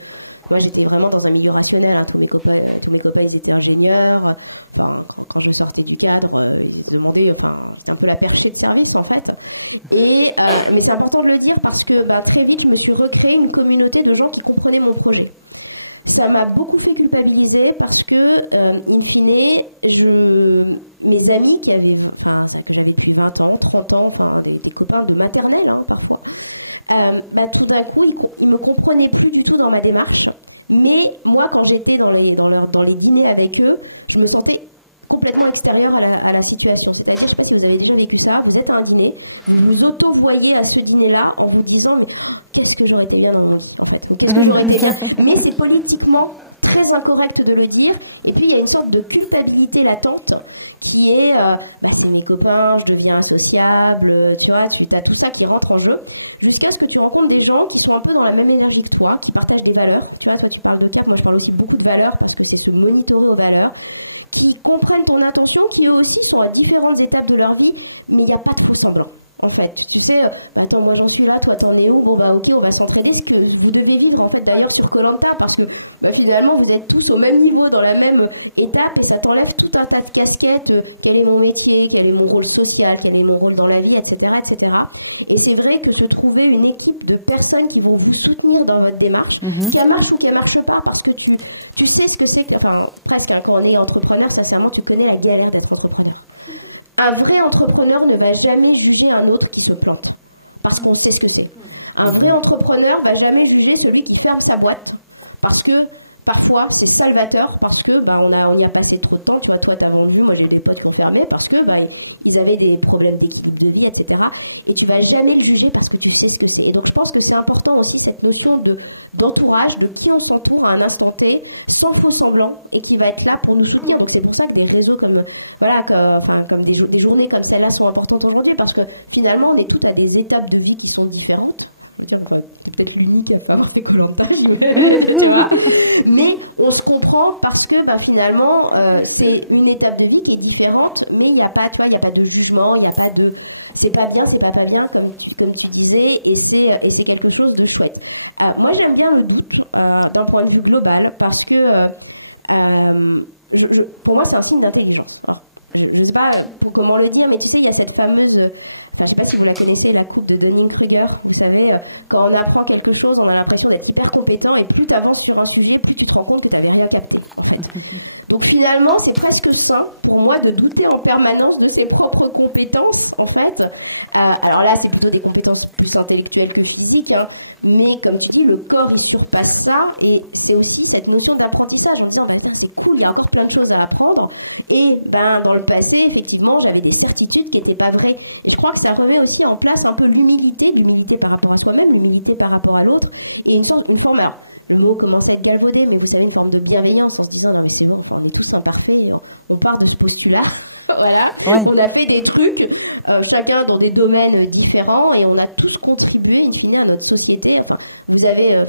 moi j'étais vraiment dans un milieu rationnel. Tous mes copains ils étaient ingénieurs. Quand je sortais du cadre, ils se demandaient. J'étais un peu la perchée de service en fait. Mais c'est important de le dire parce que très vite je me suis recréé une communauté de gens qui comprenaient mon projet. Ça m'a beaucoup fait culpabiliser parce que, in fine, mes amis que j'avais depuis 20 ans, 30 ans, des copains de maternelle parfois, tout d'un coup, ils me comprenaient plus du tout dans ma démarche. Mais moi, quand j'étais dans les dîners avec eux, je me sentais complètement extérieure à la situation. C'est-à-dire, je ne sais pas si vous avez déjà vécu ça, vous êtes à un dîner, vous vous auto-voyez à ce dîner-là en vous disant mais qu'est-ce que j'aurais été bien dans mon lit en fait, ou qu'est-ce que j'aurais été bien, mais c'est politiquement très incorrect de le dire, et puis il y a une sorte de culpabilité latente qui est c'est mes copains, je deviens associable, tu vois, tu as tout ça qui rentre en jeu, jusqu'à ce que tu rencontres des gens qui sont un peu dans la même énergie que toi, qui partagent des valeurs, tu vois, toi tu parles de cap, moi je parle aussi beaucoup de valeurs, parce que c'est se monitorer aux valeurs, qui comprennent ton intention, qui eux aussi sont à différentes étapes de leur vie, mais il n'y a pas de faux semblant. En fait, tu sais, attends, moi j'en suis là, toi t'en es où ? Bon ok, on va s'entraider, ce que vous devez vivre en fait d'ailleurs sur Koh-Lanta, parce que finalement vous êtes tous au même niveau, dans la même étape, et ça t'enlève tout un tas de casquettes, quel est mon métier, quel est mon rôle social, quel est mon rôle dans la vie, etc. etc. Et c'est vrai que se trouver une équipe de personnes qui vont vous soutenir dans votre démarche, qu'elle marche ou qu'elle marche pas, parce que tu sais ce que c'est, presque quand on est entrepreneur, sincèrement tu connais la galère d'être entrepreneur. Un vrai entrepreneur ne va jamais juger un autre qui se plante, parce qu'on sait ce que c'est. Un vrai entrepreneur va jamais juger celui qui ferme sa boîte, parce que parfois c'est salvateur, parce que on y a passé trop de temps. Tu vois, toi t'as vendu, moi j'ai eu des potes qui ont fermé parce que ils avaient des problèmes d'équilibre de vie, etc. Et tu vas jamais le juger parce que tu sais ce que c'est. Et donc je pense que c'est important aussi cette notion d'entourage, de qui on s'entoure à un instant T, sans faux semblant, et qui va être là pour nous soutenir. Donc c'est pour ça que des réseaux comme des journées comme celle-là sont importantes aujourd'hui, parce que finalement on est toutes à des étapes de vie qui sont différentes. Je veux dire, t'es peut-être l'unique à avoir fait Koh-Lanta, tu vois. Mais on se comprend parce que finalement, c'est une étape de vie qui est différente, mais il n'y a pas, tu vois, il y a pas de jugement, il n'y a pas de, c'est pas bien, comme tu disais, et c'est quelque chose de chouette. Moi, j'aime bien le doute d'un point de vue global, parce que pour moi, c'est un signe d'intelligence. Alors, je ne sais pas comment le dire, mais tu sais, il y a cette fameuse... je ne sais pas si vous la connaissez, la courbe de Dunning-Kruger. Vous savez, quand on apprend quelque chose, on a l'impression d'être hyper compétent, et plus tu avances sur un sujet, plus tu te rends compte que tu n'avais rien capté, en fait. Donc finalement, c'est presque sain pour moi de douter en permanence de ses propres compétences, en fait. Alors là, c'est plutôt des compétences plus intellectuelles que physiques, mais comme tu dis, le corps, il surpasse ça, et c'est aussi cette notion d'apprentissage, en disant, c'est cool, il y a encore plein de choses à apprendre, et dans le passé, effectivement, j'avais des certitudes qui n'étaient pas vraies. Et je crois que ça remet aussi en place un peu l'humilité par rapport à soi-même, l'humilité par rapport à l'autre, et une forme, alors, le mot commence à être galvaudé, mais vous savez, une forme de bienveillance, en se disant, non mais c'est bon, on est tous imparfaits, on part de ce postulat. Voilà, ouais. On a fait des trucs, chacun dans des domaines différents, et on a tous contribué in fine à notre société. Enfin, vous avez,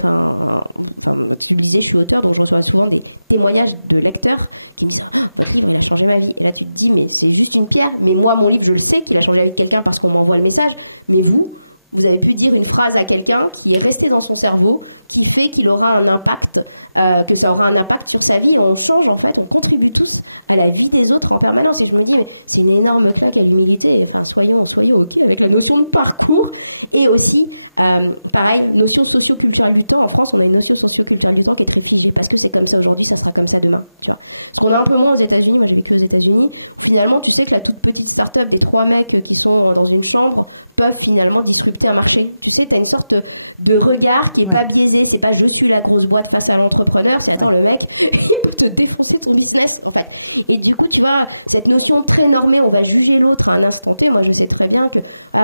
tu le disais, je suis auteur, donc je reçois souvent des témoignages de lecteurs qui me disent votre livre il a changé ma vie. Et là tu te dis mais c'est juste une pierre, mais moi mon livre je le sais qu'il a changé la vie de quelqu'un parce qu'on m'envoie le message, mais vous avez pu dire une phrase à quelqu'un qui est restée dans son cerveau, qui fait qu'il aura un impact, que ça aura un impact sur sa vie. Et on change, en fait, on contribue tous à la vie des autres en permanence. Et je me dis, mais c'est une énorme claque à l'humilité. Enfin, soyons OK avec la notion de parcours. Et aussi, pareil, notion socio-culturelle du temps. En France, on a une notion socio-culturelle du temps qui est très figée. Parce que c'est comme ça aujourd'hui, ça sera comme ça demain. Tu vois. Ce qu'on a un peu moins aux États-Unis, moi j'ai vécu aux États-Unis, où finalement, tu sais que la toute petite start-up des 3 mecs qui sont dans une chambre peuvent finalement disrupter un marché. Tu sais, tu as une sorte de regard qui est pas biaisé, c'est pas je suis la grosse boîte face à l'entrepreneur, c'est attends, le mec il peut te défoncer ton business en fait. Et du coup, tu vois, cette notion très normée, on va juger l'autre à un instant T. Moi je sais très bien que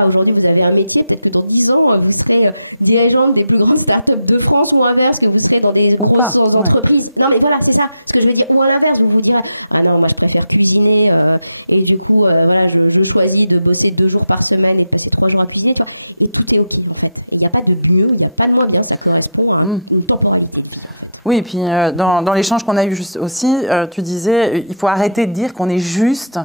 aujourd'hui vous avez un métier, peut-être que dans 10 ans vous serez dirigeante des plus grandes startups de France, ou inverse, que vous serez dans des grosses entreprises. Non mais voilà, c'est ça ce que je veux dire. Ou à l'inverse, vous vous direz ah non, moi je préfère cuisiner et du coup voilà, je choisis de bosser 2 jours par semaine et de passer 3 jours à cuisiner, tu vois. Et tout est OK en fait. Et il n'y a pas de mieux, il n'y a pas de moins bien, ça correspond à une temporalité de vie en fait. Oui, et puis dans l'échange qu'on a eu aussi, tu disais il faut arrêter de dire qu'on est juste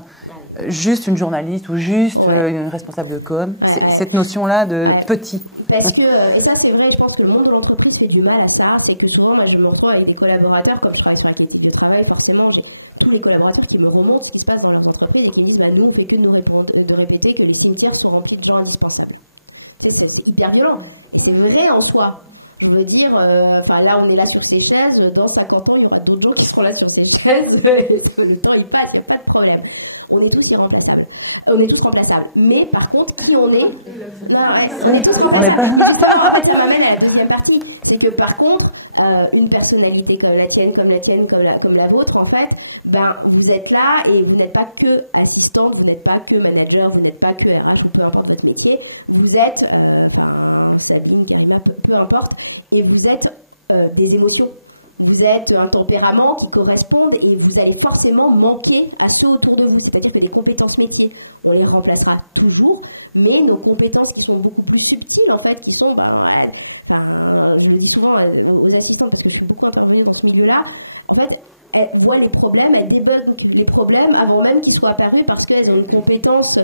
une journaliste ou juste une responsable de com. Cette notion-là de petit. Parce que, et ça c'est vrai, je pense que le monde de l'entreprise fait du mal à ça, c'est que souvent moi je me retrouve avec des collaborateurs, comme je travaille sur la qualité du travail, forcément j'ai tous les collaborateurs qui me remontent ce qui se passe dans leurs entreprises et qui me disent nous on fait que de répéter que les cimetières sont remplis de gens indispensables. Tu sais, c'est hyper violent. Et c'est vrai en soi. Je veux dire, là, on est là sur ces chaises. Dans 50 ans, il y aura d'autres gens qui seront là sur ces chaises. Le temps, il passe, il n'y a pas de problème. On est tous irremplaçables. On est tous remplaçables. Mais par contre, qui on est... Non, on est tous remplaçables. Mais justement, en fait, ça m'amène à la deuxième partie. C'est que par contre, une personnalité comme la tienne, comme la vôtre, en fait, vous êtes là et vous n'êtes pas que assistante, vous n'êtes pas que manager, vous n'êtes pas que RH ou peu importe votre métier. Vous êtes, Sabine, Karima, peu importe, et vous êtes des émotions. Vous êtes un tempérament qui correspond et vous allez forcément manquer à ceux autour de vous. C'est-à-dire que des compétences métiers, on les remplacera toujours, mais nos compétences qui sont beaucoup plus subtiles, en fait, qui sont, je le dis souvent aux assistantes parce que je suis beaucoup intervenue dans ce milieu-là, en fait, elles voient les problèmes, elles débunkent les problèmes avant même qu'ils soient apparus parce qu'elles ont une compétence,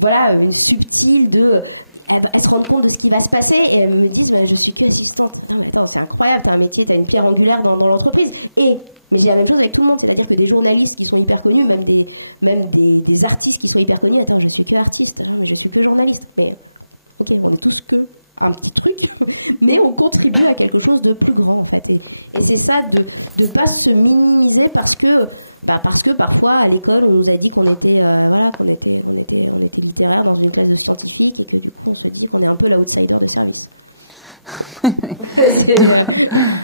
une subtile de... Elles se rendent compte de ce qui va se passer et elles me disent je suis que assistante. Non mais attends, c'est incroyable, t'as un métier, t'as une pierre angulaire dans l'entreprise. Mais j'ai la même chose avec tout le monde, c'est-à-dire que des journalistes qui sont hyper connus, même des artistes qui sont hyper connus, attends, je suis que artiste, mais je suis que journaliste. Mais ok, on est tous que un petit truc, mais on contribue à quelque chose de plus grand en fait. Et c'est ça de pas se minimiser parce que parfois à l'école on nous a dit qu'on était littéraire dans une classe de scientifiques et que du coup on se dit qu'on est un peu l'outsider de service.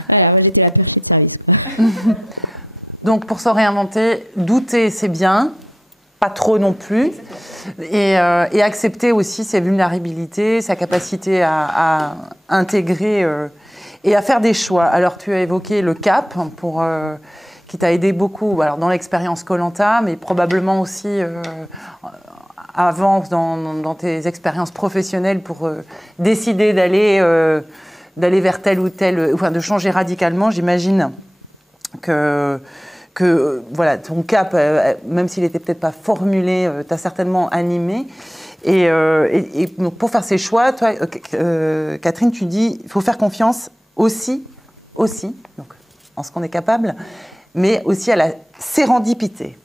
Moi j'étais la perchée de service quoi. Donc pour se réinventer, douter c'est bien, pas trop non plus. Et accepter aussi ses vulnérabilités, sa capacité à intégrer et à faire des choix. Alors tu as évoqué le cap qui t'a aidé beaucoup dans l'expérience Koh-Lanta, mais probablement aussi avant dans tes expériences professionnelles pour décider d'aller vers tel ou tel, de changer radicalement. J'imagine que ton cap, même s'il n'était peut-être pas formulé, t'a certainement animé. Et donc pour faire ces choix, toi, Catherine, tu dis il faut faire confiance aussi, donc, en ce qu'on est capable, mais aussi à la sérendipité.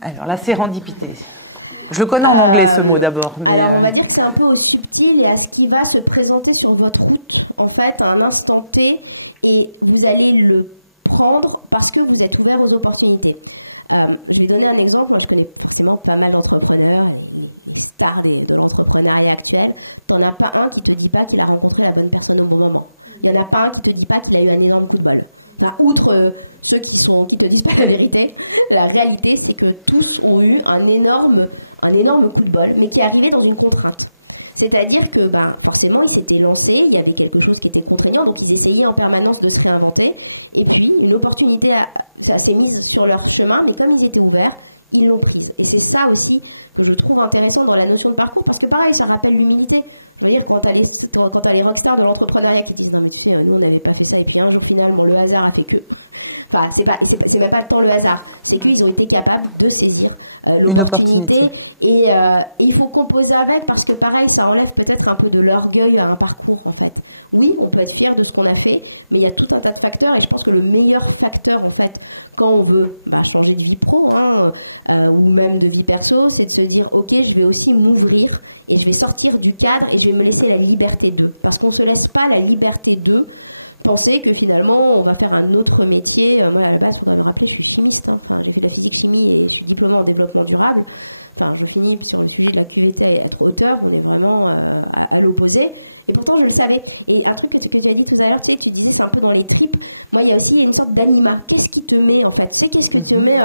Alors, la sérendipité. Je le connais en anglais, ce mot, d'abord. Alors, on va dire que c'est un peu au subtil et à ce qui va se présenter sur votre route, en fait, à un instant T, et vous allez le prendre parce que vous êtes ouvert aux opportunités. Je vais donner un exemple. Moi, je connais forcément pas mal d'entrepreneurs, les stars de l'entrepreneuriat actuel. T'en as pas un qui te dit pas qu'il a rencontré la bonne personne au bon moment. Il y en a pas un qui te dit pas qu'il a eu un énorme coup de bol. Enfin, outre ceux qui te disent pas la vérité, la réalité, c'est que tous ont eu un énorme coup de bol, mais qui est arrivé dans une contrainte. C'est-à-dire que forcément, ils s'étaient lancés, il y avait quelque chose qui était contraignant, donc ils essayaient en permanence de se réinventer. Et puis, une opportunité s'est mise sur leur chemin, mais comme ils étaient ouverts, ils l'ont prise. Et c'est ça aussi que je trouve intéressant dans la notion de parcours, parce que pareil, ça rappelle l'humilité. Je veux dire, quand t'as les rockstars de l'entrepreneuriat qui disent non mais tu sais, nous on n'avait pas fait ça, et puis un jour finalement le hasard a fait que. Enfin, c'est même pas le temps le hasard, c'est qu'ils ont été capables de saisir l'opportunité, et il faut composer avec, parce que pareil, ça enlève peut-être un peu de l'orgueil à un parcours en fait. Oui, on peut être fier de ce qu'on a fait, mais il y a tout un tas de facteurs, et je pense que le meilleur facteur en fait, quand on veut changer de vie pro, ou même de vie perso, c'est de se dire ok, je vais aussi m'ouvrir et je vais sortir du cadre et je vais me laisser la liberté d'eux, parce qu'on se laisse pas la liberté d'eux penser que finalement on va faire un autre métier. Moi à la base, il faut quand même rappeler, je suis chimiste, enfin, j'ai fait de la physique chimie et je suis diplômée en développement durable. Enfin, je finis sur le sujet de la QVT à être auteur, on est vraiment à l'opposé, et pourtant je le savais. Et un truc que tu as dit tout à l'heure, tu sais, tu disais c'est un peu dans les tripes. Moi il y a aussi une sorte d'anima. Qu'est-ce qui te met en fait, tu sais, qu'est-ce que te met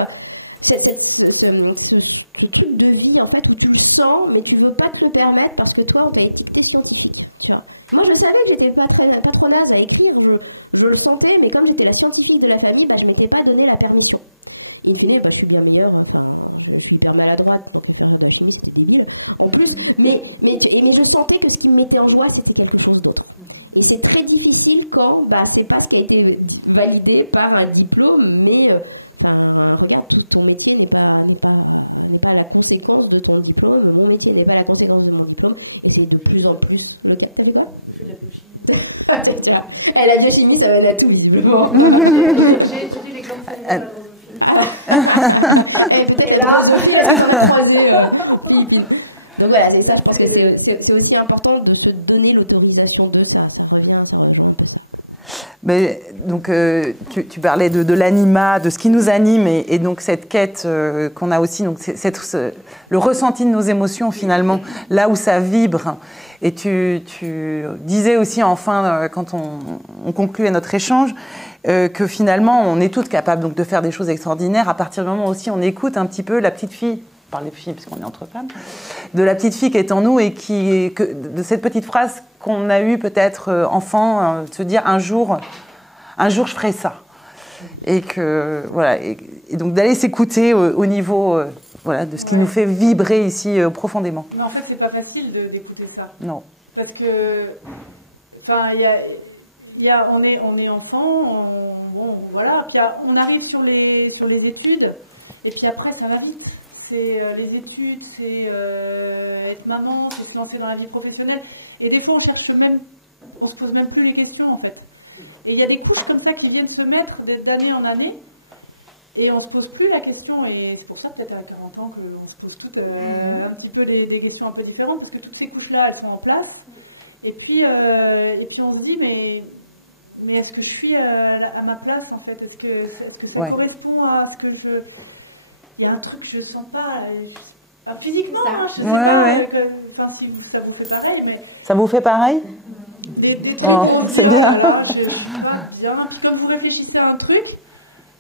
ce truc de vie en fait, où tu le sens mais tu veux pas te le permettre parce que toi on t'a étiqueté scientifique, tu vois. Moi je savais que j'étais pas trop naze à écrire, je le sentais, mais comme j'étais la scientifique de la famille, je m'étais pas donné la permission. In fine, je suis bien meilleure, enfin, je suis hyper maladroite, donc faire de la chimie c'était débile en plus, mais je sentais que ce qui me mettait en joie c'était quelque chose d'autre. Et c'est très difficile quand c'est pas ce qui a été validé par un diplôme, mais regarde, tout ton métier n'est pas la conséquence de ton diplôme, mon métier n'est pas la conséquence de mon diplôme, et c'est de plus en plus le cas. T'as fait quoi? La biochimie ça mène à tout visiblement. J'ai étudié les glandes. Peut-être la drosophile, est-ce que tu en as croisé aux Philippines? Donc voilà, c'est ça, je pense que c'est aussi important de se donner l'autorisation de ça. Ça rejoint un peu ça. Mais, donc, tu parlais de l'anima, de ce qui nous anime, et donc cette quête qu'on a aussi, donc le ressenti de nos émotions finalement, là où ça vibre. Et tu disais aussi enfin, quand on concluait notre échange, que finalement on est toutes capables donc, de faire des choses extraordinaires à partir du moment aussi on écoute un petit peu la petite fille, par les filles puisqu'on est entre femmes, de la petite fille qui est en nous, et de cette petite phrase qu'on a eue peut-être enfant, de se dire un jour je ferai ça, et que voilà, et donc d'aller s'écouter au niveau de ce qui nous fait vibrer ici profondément. Mais en fait c'est pas facile d'écouter ça. Non. Parce que on est enfant, voilà, puis on arrive sur les études, et puis après ça va vite. C'est les études, c'est être maman, c'est se lancer dans la vie professionnelle. Et des fois on se pose même plus les questions en fait. Et il y a des couches comme ça qui viennent se mettre d'année en année, et on se pose plus la question. Et c'est pour ça peut-être à 40 ans qu'on se pose toutes un petit peu des questions un peu différentes, parce que toutes ces couches-là, elles sont en place. Et puis on se dit mais est-ce que je suis à ma place en fait? Est-ce que ça correspond à ce que je... Il y a un truc que je sens pas, physiquement, je sais pas, si ça vous fait pareil, mais... Ça vous fait pareil? Des trucs où on se dit, oh là là, je suis pas bien. Puis comme vous réfléchissez à un truc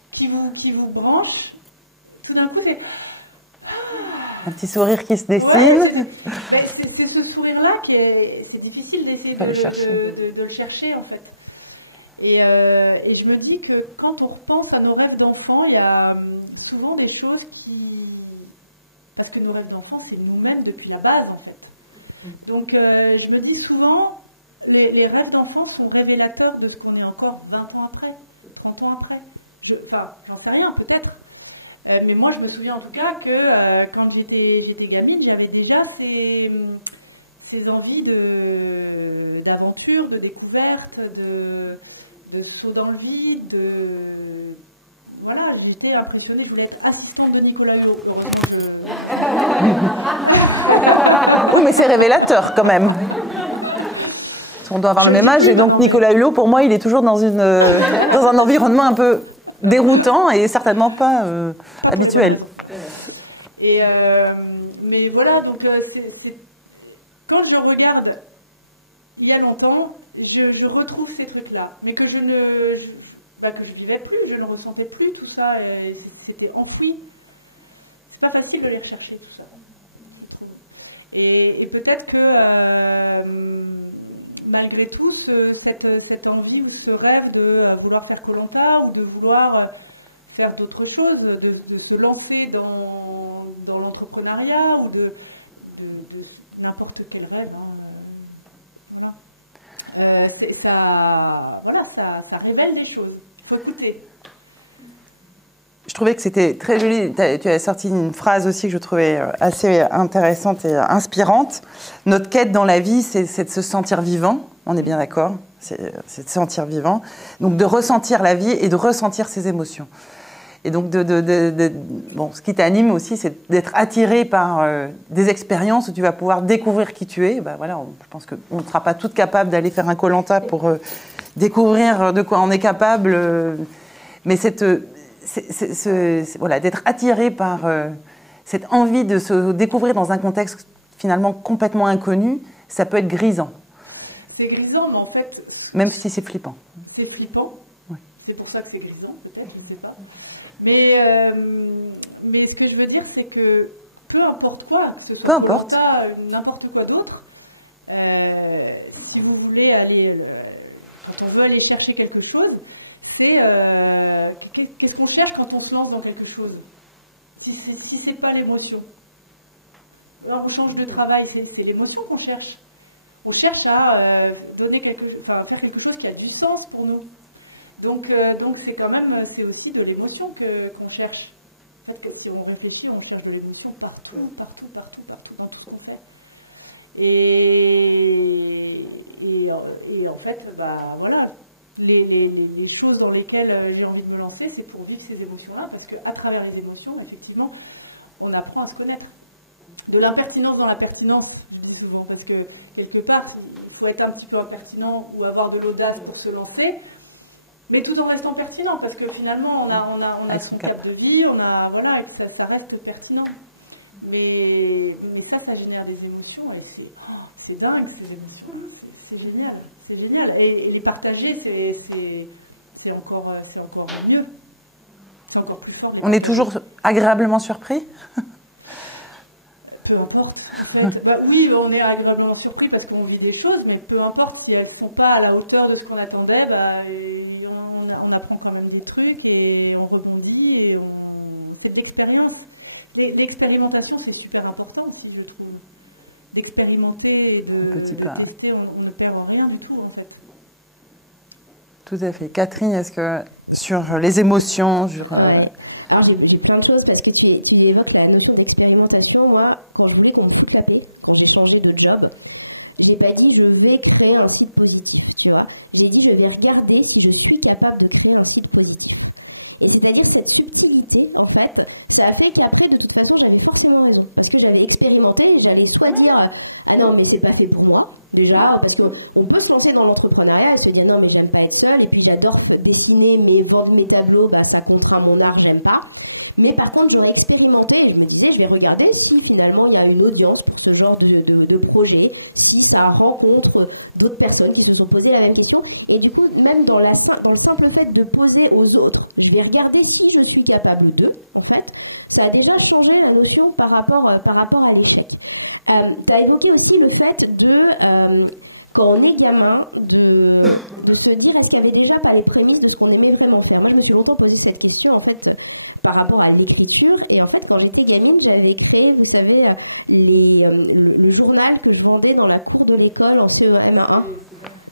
qui vous branche, tout d'un coup c'est... Un petit sourire qui se dessine. Ouais, c'est ce sourire-là c'est difficile d'essayer de le chercher en fait. Et je me dis que quand on repense à nos rêves d'enfants, il y a souvent des choses parce que nos rêves d'enfants, c'est nous-mêmes depuis la base en fait. Donc je me dis souvent, les rêves d'enfants sont révélateurs de ce qu'on est encore 20 ans après, 30 ans après. J'en sais rien, peut-être. Mais moi, je me souviens en tout cas que quand j'étais gamine, j'avais déjà ces envies d'aventure, de découverte, de saut dans le vide. Voilà, j'étais impressionnée. Je voulais être assistante de Nicolas Hulot. Heureusement que Oui, mais c'est révélateur quand même. On doit avoir le même âge, et donc Nicolas Hulot, pour moi, il est toujours dans un environnement un peu déroutant et certainement pas pour les bonnes raisons. Mais voilà, donc quand je regarde il y a longtemps, je retrouve ces trucs-là, mais que que je vivais plus, je ne ressentais plus tout ça, et c'était enfoui. C'est pas facile de les rechercher, tout ça. je trouve. Et peut-être que malgré tout, cette envie ou ce rêve de vouloir faire Koh-Lanta ou de vouloir faire d'autres choses, de se lancer dans l'entrepreneuriat ou de n'importe quel rêve, hein, voilà. Ça révèle des choses. Il faut écouter. Je trouvais que c'était très joli. Tu as sorti une phrase aussi que je trouvais assez intéressante et inspirante. Notre quête dans la vie, c'est de se sentir vivant. On est bien d'accord. C'est de se sentir vivant. Donc de ressentir la vie et de ressentir ses émotions. Et donc, ce qui t'anime aussi, c'est d'être attiré par des expériences où tu vas pouvoir découvrir qui tu es. Ben voilà, je pense qu'on ne sera pas toutes capables d'aller faire un Koh-Lanta pour découvrir de quoi on est capable. Mais voilà, d'être attiré par cette envie de se découvrir dans un contexte finalement complètement inconnu, ça peut être grisant. C'est grisant, mais en fait... Même si c'est flippant. C'est flippant. C'est pour ça que c'est grisant, peut-être, je ne sais pas. Mais ce que je veux dire, c'est que peu importe quoi, que ce soit Koh-Lanta, n'importe quoi d'autre, si vous voulez aller... quand on veut aller chercher quelque chose, c'est... qu'est-ce qu'on cherche quand on se lance dans quelque chose? Si ce n'est pas l'émotion. On change de travail, c'est l'émotion qu'on cherche. On cherche à faire quelque chose qui a du sens pour nous. Donc c'est aussi de l'émotion qu'on cherche. En fait, si on réfléchit, on cherche de l'émotion partout, dans tout ce qu'on fait. Et en fait, voilà, les choses dans lesquelles j'ai envie de me lancer, c'est pour vivre ces émotions-là, parce qu'à travers les émotions, effectivement, on apprend à se connaître. De l'impertinence dans la pertinence, je dis souvent, parce que quelque part, il faut être un petit peu impertinent ou avoir de l'audace pour se lancer, mais tout en restant pertinent, parce que finalement, on a son cap de vie, voilà, et que ça reste pertinent. Mais ça génère des émotions, et c'est dingue, ces émotions-là. C'est génial, c'est génial. Et les partager, c'est encore mieux. C'est encore plus fort de les partager. On est toujours agréablement surpris ? Peu importe, en fait. Oui, on est agréablement surpris parce qu'on vit des choses, mais peu importe si elles ne sont pas à la hauteur de ce qu'on attendait, on apprend quand même des trucs et on rebondit et c'est de l'expérience. L'expérimentation, c'est super important aussi, je trouve. D'expérimenter et de tester, on ne perd rien du tout, en fait. Tout à fait. Catherine, est-ce que sur les émotions... Ouais. Alors j'ai plein de choses parce que tu évoques la notion d'expérimentation. Moi, quand je voulais qu'on me foute la paix, quand j'ai changé de job, j'ai pas dit je vais créer un site positif, tu vois. J'ai dit je vais regarder si je suis capable de créer un site positif. Et c'est-à-dire cette subtilité, en fait, ça a fait qu'après, de toute façon, j'avais forcément raison. Parce que j'avais expérimenté, j'allais soit dire ah non, mais c'est pas fait pour moi. Déjà, parce qu'on peut se lancer dans l'entrepreneuriat et se dire non mais j'aime pas être seule et puis j'adore dessiner mais vendre mes tableaux, ça contraint mon art, j'aime pas. Mais par contre j'aurais expérimenté et je me disais je vais regarder si finalement il y a une audience pour ce genre de projet, si ça rencontre d'autres personnes qui se sont posées la même question et du coup même dans le simple fait de poser aux autres, je vais regarder si je suis capable d'eux, en fait, ça a déjà changé la notion par rapport à l'échec. Tu as évoqué aussi le fait de quand on est gamin, de se dire est-ce qu'il n'y avait déjà pas les prémices de ce qu'on aimait vraiment faire. Moi, je me suis longtemps posé cette question, en fait, par rapport à l'écriture. Et en fait, quand j'étais gamine, j'avais créé, vous savez, le journal que je vendais dans la cour de l'école en CEM1.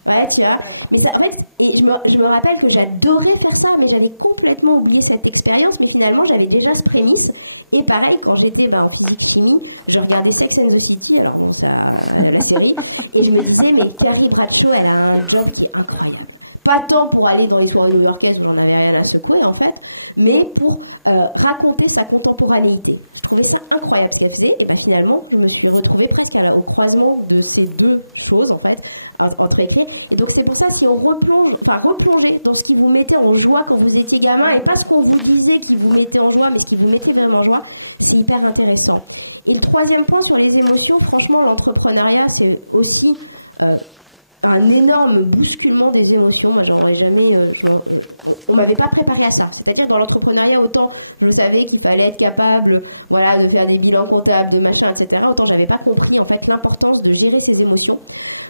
Ouais, tu vois. Mais ça, en fait, et je me rappelle que j'adorais faire ça, mais j'avais complètement oublié cette expérience. Mais finalement, j'avais déjà ce prémisse. Et pareil, quand j'étais en physique-chimie, je regardais Sex and the City, alors bon, la série, et je me disais, mais Carrie Bradshaw, elle a un job qui est incroyable. Pas tant pour aller dans les soirées new-yorkaises où j'en avais rien à secouer, en fait, mais pour raconter sa contemporanéité. Je trouvais ça incroyable ce qu'elle faisait. Et finalement, je me suis retrouvée presque au croisement de ces deux choses, en fait, entre écrire. Et donc c'est pour ça, si on replongez dans ce qui vous mettait en joie quand vous étiez gamin, et pas ce qu'on vous disait qui vous mettait en joie, mais ce qui vous mettait vraiment en joie, c'est hyper intéressant. Et le troisième point sur les émotions, franchement, l'entrepreneuriat, c'est aussi un énorme bousculement des émotions. Moi, j'aurais jamais, on m'avait pas préparé à ça. C'est-à-dire dans l'entrepreneuriat, autant je savais qu'il fallait être capable, voilà, de faire des bilans comptables, de machin, etc. Autant j'avais pas compris en fait l'importance de gérer ses émotions,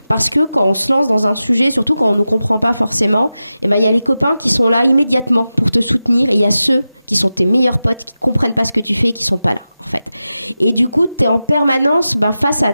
parce que quand on se lance dans un sujet, surtout quand on nous comprend pas forcément, et ben il y a les copains qui sont là immédiatement pour te soutenir, et il y a ceux qui sont tes meilleurs potes, qui comprennent pas ce que tu fais, qui sont pas là en fait. Et du coup, tu es en permanence face à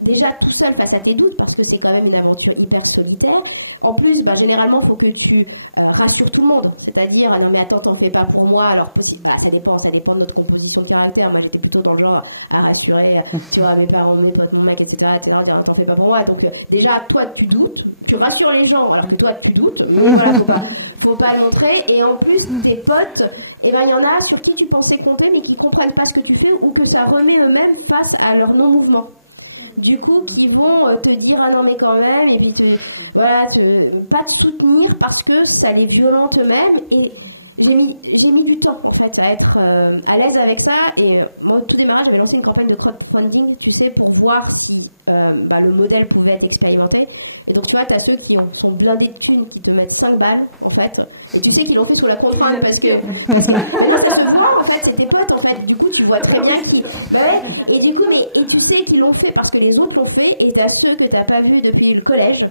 déjà tout seul face à tes doutes, parce que c'est quand même une aventure hyper solitaire. En plus, généralement, il faut que tu rassures tout le monde. C'est-à-dire, non mais attends, t'en fais pas pour moi. Alors, ça dépend de notre composition de caractère. Moi, j'étais plutôt dans le genre à rassurer, tu vois, mes parents, mes potes, mon mec, etc. Dire, t'en fais pas pour moi. Donc, déjà, toi, tu doutes. Tu rassures les gens, alors que toi, tu doutes. Mais voilà, faut pas le montrer. Et en plus, tes potes, il y en a sur qui tu pensais compter, mais qui comprennent pas ce que tu fais, ou que ça remet eux-mêmes face à leur non-mouvement. Du coup, qui vont te dire ah non mais quand même, et puis pas te soutenir parce que ça les violente eux-mêmes. Et j'ai mis du temps en fait à être à l'aise avec ça. Et moi, au tout démarrage, j'avais lancé une campagne de crowdfunding, tu sais, pour voir si le modèle pouvait être expérimenté. Et donc tu vois, t'as ceux qui sont blindés de thunes, qui te mettent 5 balles en fait, et tu sais qu'ils l'ont fait sous la contrainte parce que maintenant ça se voit en fait, c'est tes potes en fait. Du coup tu vois très bien qui et du coup et tu sais qu'ils l'ont fait parce que les autres l'ont fait. Et t'as ceux que t'as pas vus depuis le collège,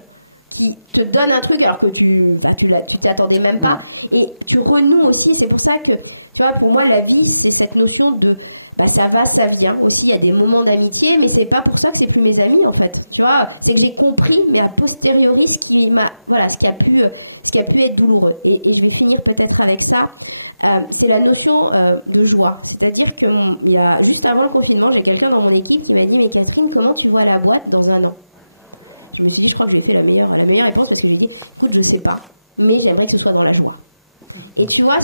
qui te donne un truc alors que tu t'y attendais même pas, et tu renoues aussi. C'est pour ça que, tu vois, pour moi la vie c'est cette notion de ça va, ça vient aussi. Il y a des moments d'amitié, mais c'est pas pour ça que c'est plus mes amis en fait, tu vois. C'est que j'ai compris, mais a posteriori, ce qui a pu être douloureux. Et je vais finir peut-être avec ça. C'est la notion de joie. C'est-à-dire que il y a juste avant le confinement, j'ai quelqu'un dans mon équipe qui m'a dit mais Catherine, comment tu vois la boîte dans 1 an? Je me suis dit, je crois que je lui ai fait la meilleure réponse, parce que je lui ai dit, écoute, je sais pas, mais j'aimerais que ce soit dans la joie. Et tu vois,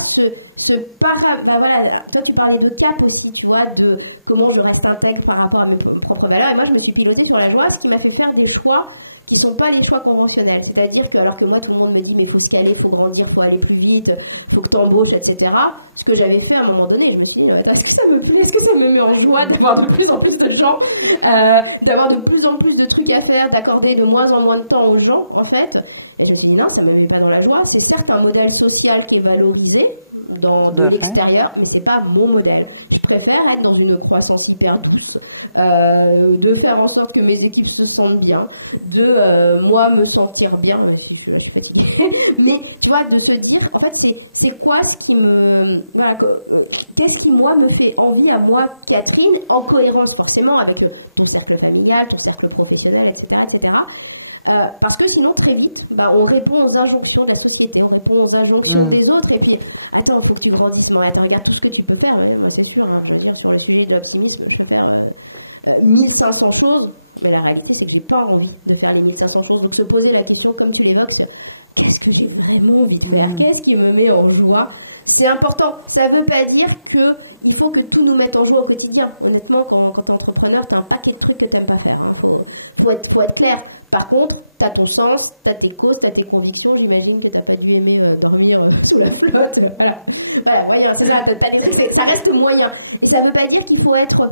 toi tu parlais de cap aussi, tu vois, de comment je reste intègre par rapport à mes propres valeurs. Et moi je me suis pilotée sur la joie, ce qui m'a fait faire des choix qui sont pas les choix conventionnels. C'est-à-dire que, alors que moi tout le monde me dit mais faut se caler, faut grandir, faut aller plus vite, faut que t'embauches, etc. Ce que j'avais fait à un moment donné, je me suis dit attends, est-ce que ça me plaît, est-ce que ça me met en joie d'avoir de plus en plus de gens, d'avoir de plus en plus de trucs à faire, d'accorder de moins en moins de temps aux gens en fait. Et je me suis dit non, ça me met pas dans la joie. C'est certes un modèle social qui est valorisé de l'extérieur, mais c'est pas mon modèle. Je préfère être dans une croissance hyper douce, de faire en sorte que mes équipes se sentent bien, de moi me sentir bien, même si je suis fatiguée, mais tu vois, de se dire en fait c'est quoi ce qui me qu'est-ce qui moi me fait envie à moi Catherine, en cohérence forcément avec ton cercle familial, ton cercle professionnel, etc. Parce que sinon très vite on répond aux injonctions de la société, on répond aux injonctions des autres, et puis attends, faut que tu grandisses, mais attends, regarde tout ce que tu peux faire. Moi c'est sûr, je veux dire, sur le sujet de l'optimisme, je peux faire 1500 choses, mais la réalité c'est que j'ai pas envie de faire les 1500 choses. Donc se poser la question comme tu l'évoques, qu'est-ce que j'ai vraiment envie de faire, qu'est-ce qui me met en joie, c'est important. Ça veut pas dire que il faut que tout nous mette en joie au quotidien. Honnêtement, quand t'es entrepreneur, t'as un paquet de trucs que t'aimes pas faire, faut être clair. Par contre, t'as ton sens, t'as tes causes, t'as tes convictions. J'imagine que t'as pas dû aimer dormir sous la flotte. Voilà, moyen, c'est ça. T'as des trucs, ça reste moyen. Et ça veut pas dire qu'il faut être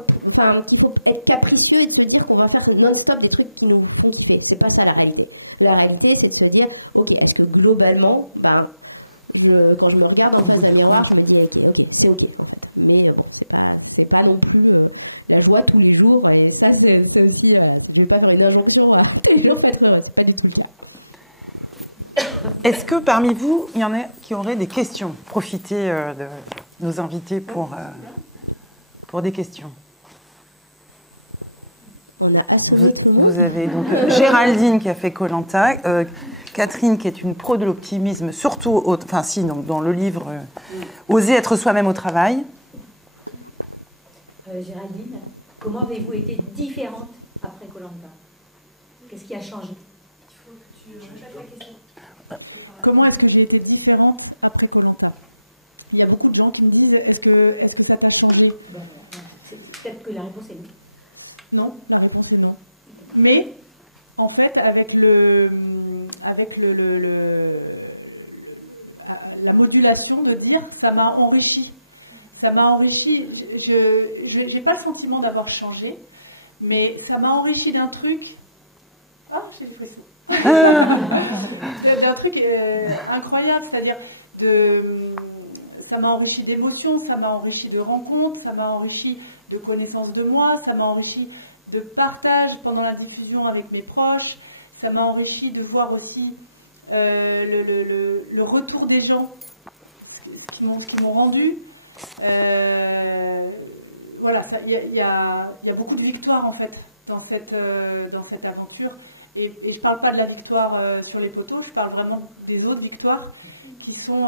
capricieux et de se dire qu'on va faire non-stop des trucs qui nous font kiffer. C'est pas ça la réalité. La réalité, c'est de se dire, ok, est-ce que globalement, quand je me regarde en face d'un miroir, je me dis ok, c'est ok en fait. Mais bon, c'est pas non plus la joie tous les jours. Et ça, c'est aussi, je vais pas faire une injonction à tous les jours faut être heureux. C'est pas du tout le cas. Est-ce que parmi vous, il y en a qui auraient des questions? Profitez de nos invités pour des questions. On a assommé tout le monde. Vous avez donc Géraldine qui a fait Koh-Lanta, Catherine qui est une pro de l'optimisme, surtout, dans le livre Oser être soi-même au travail. Géraldine, comment avez-vous été différente après Koh-Lanta? Qu'est-ce qui a changé? Comment est-ce que j'ai été différente après Koh-Lanta? Il y a beaucoup de gens qui me disent est-ce que ça t'a changé? Peut-être que la réponse est non. Non, la réponse est non. Mais en fait, avec la modulation de dire ça m'a enrichi. Ça m'a enrichi. Je n'ai pas le sentiment d'avoir changé, mais ça m'a enrichi d'un truc. Ah, j'ai des frissons. D'un truc incroyable, c'est-à-dire ça m'a enrichi d'émotions, ça m'a enrichi de rencontres, ça m'a enrichi de connaissances de moi, ça m'a enrichi de partage pendant la diffusion avec mes proches, ça m'a enrichi de voir aussi le retour des gens, ce qu'ils m'ont rendu. Voilà, il y a beaucoup de victoires en fait dans cette aventure. Et je ne parle pas de la victoire sur les poteaux, je parle vraiment des autres victoires qui sont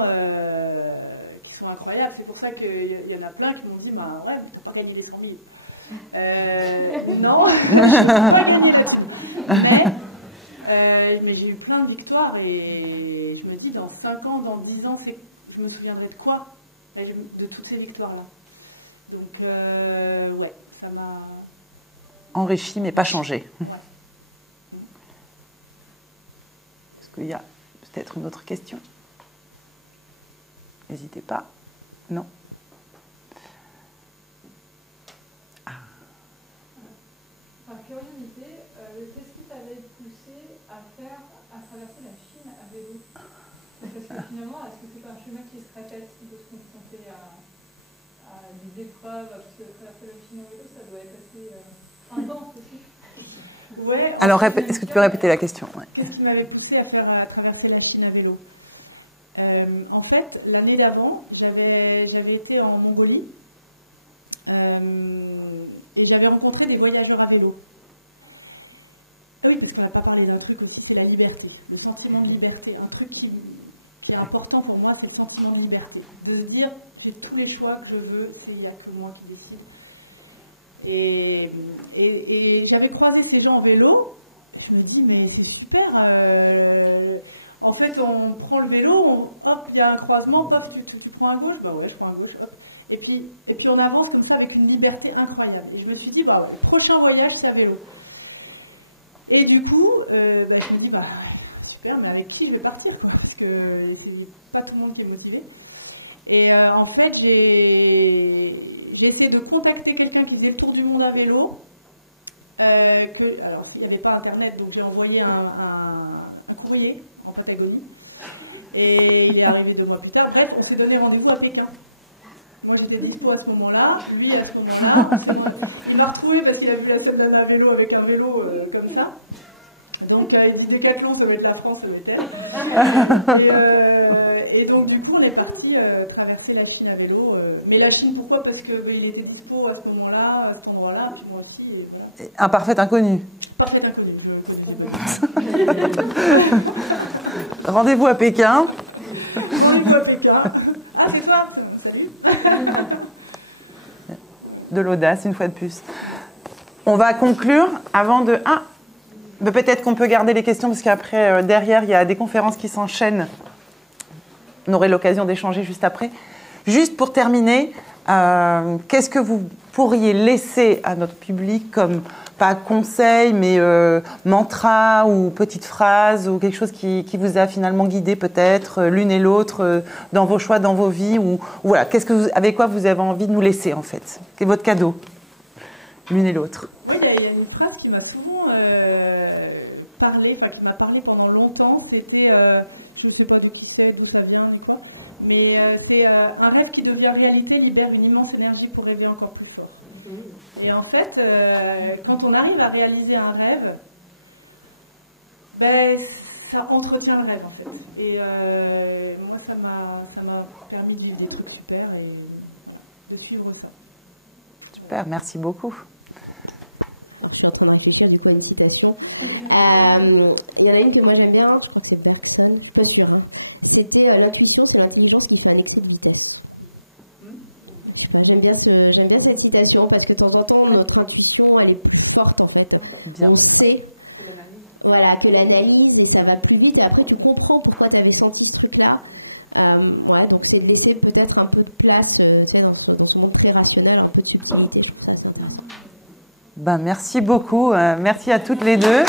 incroyables. C'est pour ça qu'il y en a plein qui m'ont dit bah, ouais, mais tu n'as pas gagné les 100 000. Non, je n'ai pas gagné la thune. Mais j'ai eu plein de victoires et je me dis dans 5 ans, dans 10 ans, je me souviendrai de quoi? De toutes ces victoires-là. Donc, ouais, ça m'a... Enrichi, mais pas changé. Ouais. Est-ce qu'il y a peut-être une autre question? N'hésitez pas. Non. Par curiosité, qu'est-ce qui t'avait poussé à traverser la Chine à vélo? Parce que finalement, est-ce que c'est pas un chemin qui se répète, de se confronter à des épreuves, parce que traverser la Chine à vélo, ça doit être assez intense aussi. Ouais, alors, est-ce que tu peux répéter la question? Ouais. Qu'est-ce qui m'avait poussé à traverser la Chine à vélo? En fait, l'année d'avant, j'avais été en Mongolie et j'avais rencontré des voyageurs à vélo. Ah oui, parce qu'on n'a pas parlé d'un truc aussi, c'est la liberté, le sentiment de liberté. Un truc qui est important pour moi, c'est le sentiment de liberté. De se dire, j'ai tous les choix que je veux, il n'y a que moi qui décide. Et j'avais croisé ces gens en vélo, je me dis, mais c'est super. En fait, on prend le vélo, hop, il y a un croisement, pof, tu prends à gauche, bah ouais, je prends à gauche, hop. Et puis on avance comme ça avec une liberté incroyable. Et je me suis dit, bah ouais, le prochain voyage, c'est à vélo. Et du coup, je me dis, bah ouais, super, mais avec qui je vais partir, quoi? Parce que c'est pas tout le monde qui est motivé. Et en fait, j'ai essayé de contacter quelqu'un qui faisait le tour du monde à vélo. Alors, il n'y avait pas Internet, donc j'ai envoyé un courrier en Patagonie. Et il est arrivé 2 mois plus tard. Bref, on s'est donné rendez-vous à Pékin. Moi, j'étais dispo à ce moment-là. Lui, à ce moment-là. Il m'a retrouvée parce qu'il a vu la scène d'un à vélo avec un vélo comme ça. Donc, il dit Décathlon, ça va être la France, ça va être elle. Et donc, du coup, on est parti traverser la Chine à vélo. Mais la Chine, pourquoi? Parce qu'il était dispo à ce moment-là, à cet endroit-là, puis moi aussi, et voilà. Un parfait inconnu. Parfait inconnu, je ne connaissais pas du tout. Rendez-vous à Pékin. Rendez-vous à Pékin. Ah, c'est toi? Salut. De l'audace, une fois de plus. On va conclure avant de... peut-être qu'on peut garder les questions parce qu'après, derrière, il y a des conférences qui s'enchaînent. On aurait l'occasion d'échanger juste après. Juste pour terminer, qu'est-ce que vous pourriez laisser à notre public comme, pas conseil, mais mantra ou petite phrase ou quelque chose qui vous a finalement guidé peut-être l'une et l'autre dans vos choix, dans vos vies ou voilà, avec quoi vous avez envie de nous laisser en fait? Quel est votre cadeau? L'une et l'autre. Oui, il y a une phrase qui m'a souvent parlé, qui m'a parlé pendant longtemps. C'était, je ne sais pas de qui c'est, d'où ça vient, ni quoi, mais c'est un rêve qui devient réalité libère une immense énergie pour rêver encore plus fort. Et en fait, quand on arrive à réaliser un rêve, ça entretient le rêve en fait. Et moi, ça m'a permis de vivre des trucs super et voilà, de suivre ça. Super, merci beaucoup. Alors, je suis en train de réfléchir du coup à une citation. Il y en a une que moi j'aime bien, je crois que c'est Bergson, je suis pas sûre. Hein. C'était l'intuition, c'est l'intelligence qui fait un excès de vitesse. Je sais pas, j'aime bien cette citation parce que de temps en temps notre intuition elle est plus forte en fait. Bien. On sait, voilà, que l'analyse et ça va plus vite et après tu comprends pourquoi tu avais senti ce truc-là. Ouais, donc c'est de laisser peut-être un peu de place, tu sais, dans ce monde très rationnel, un peu de subtilité. Je trouve ça assez intéressant. Merci beaucoup. Merci à toutes les deux.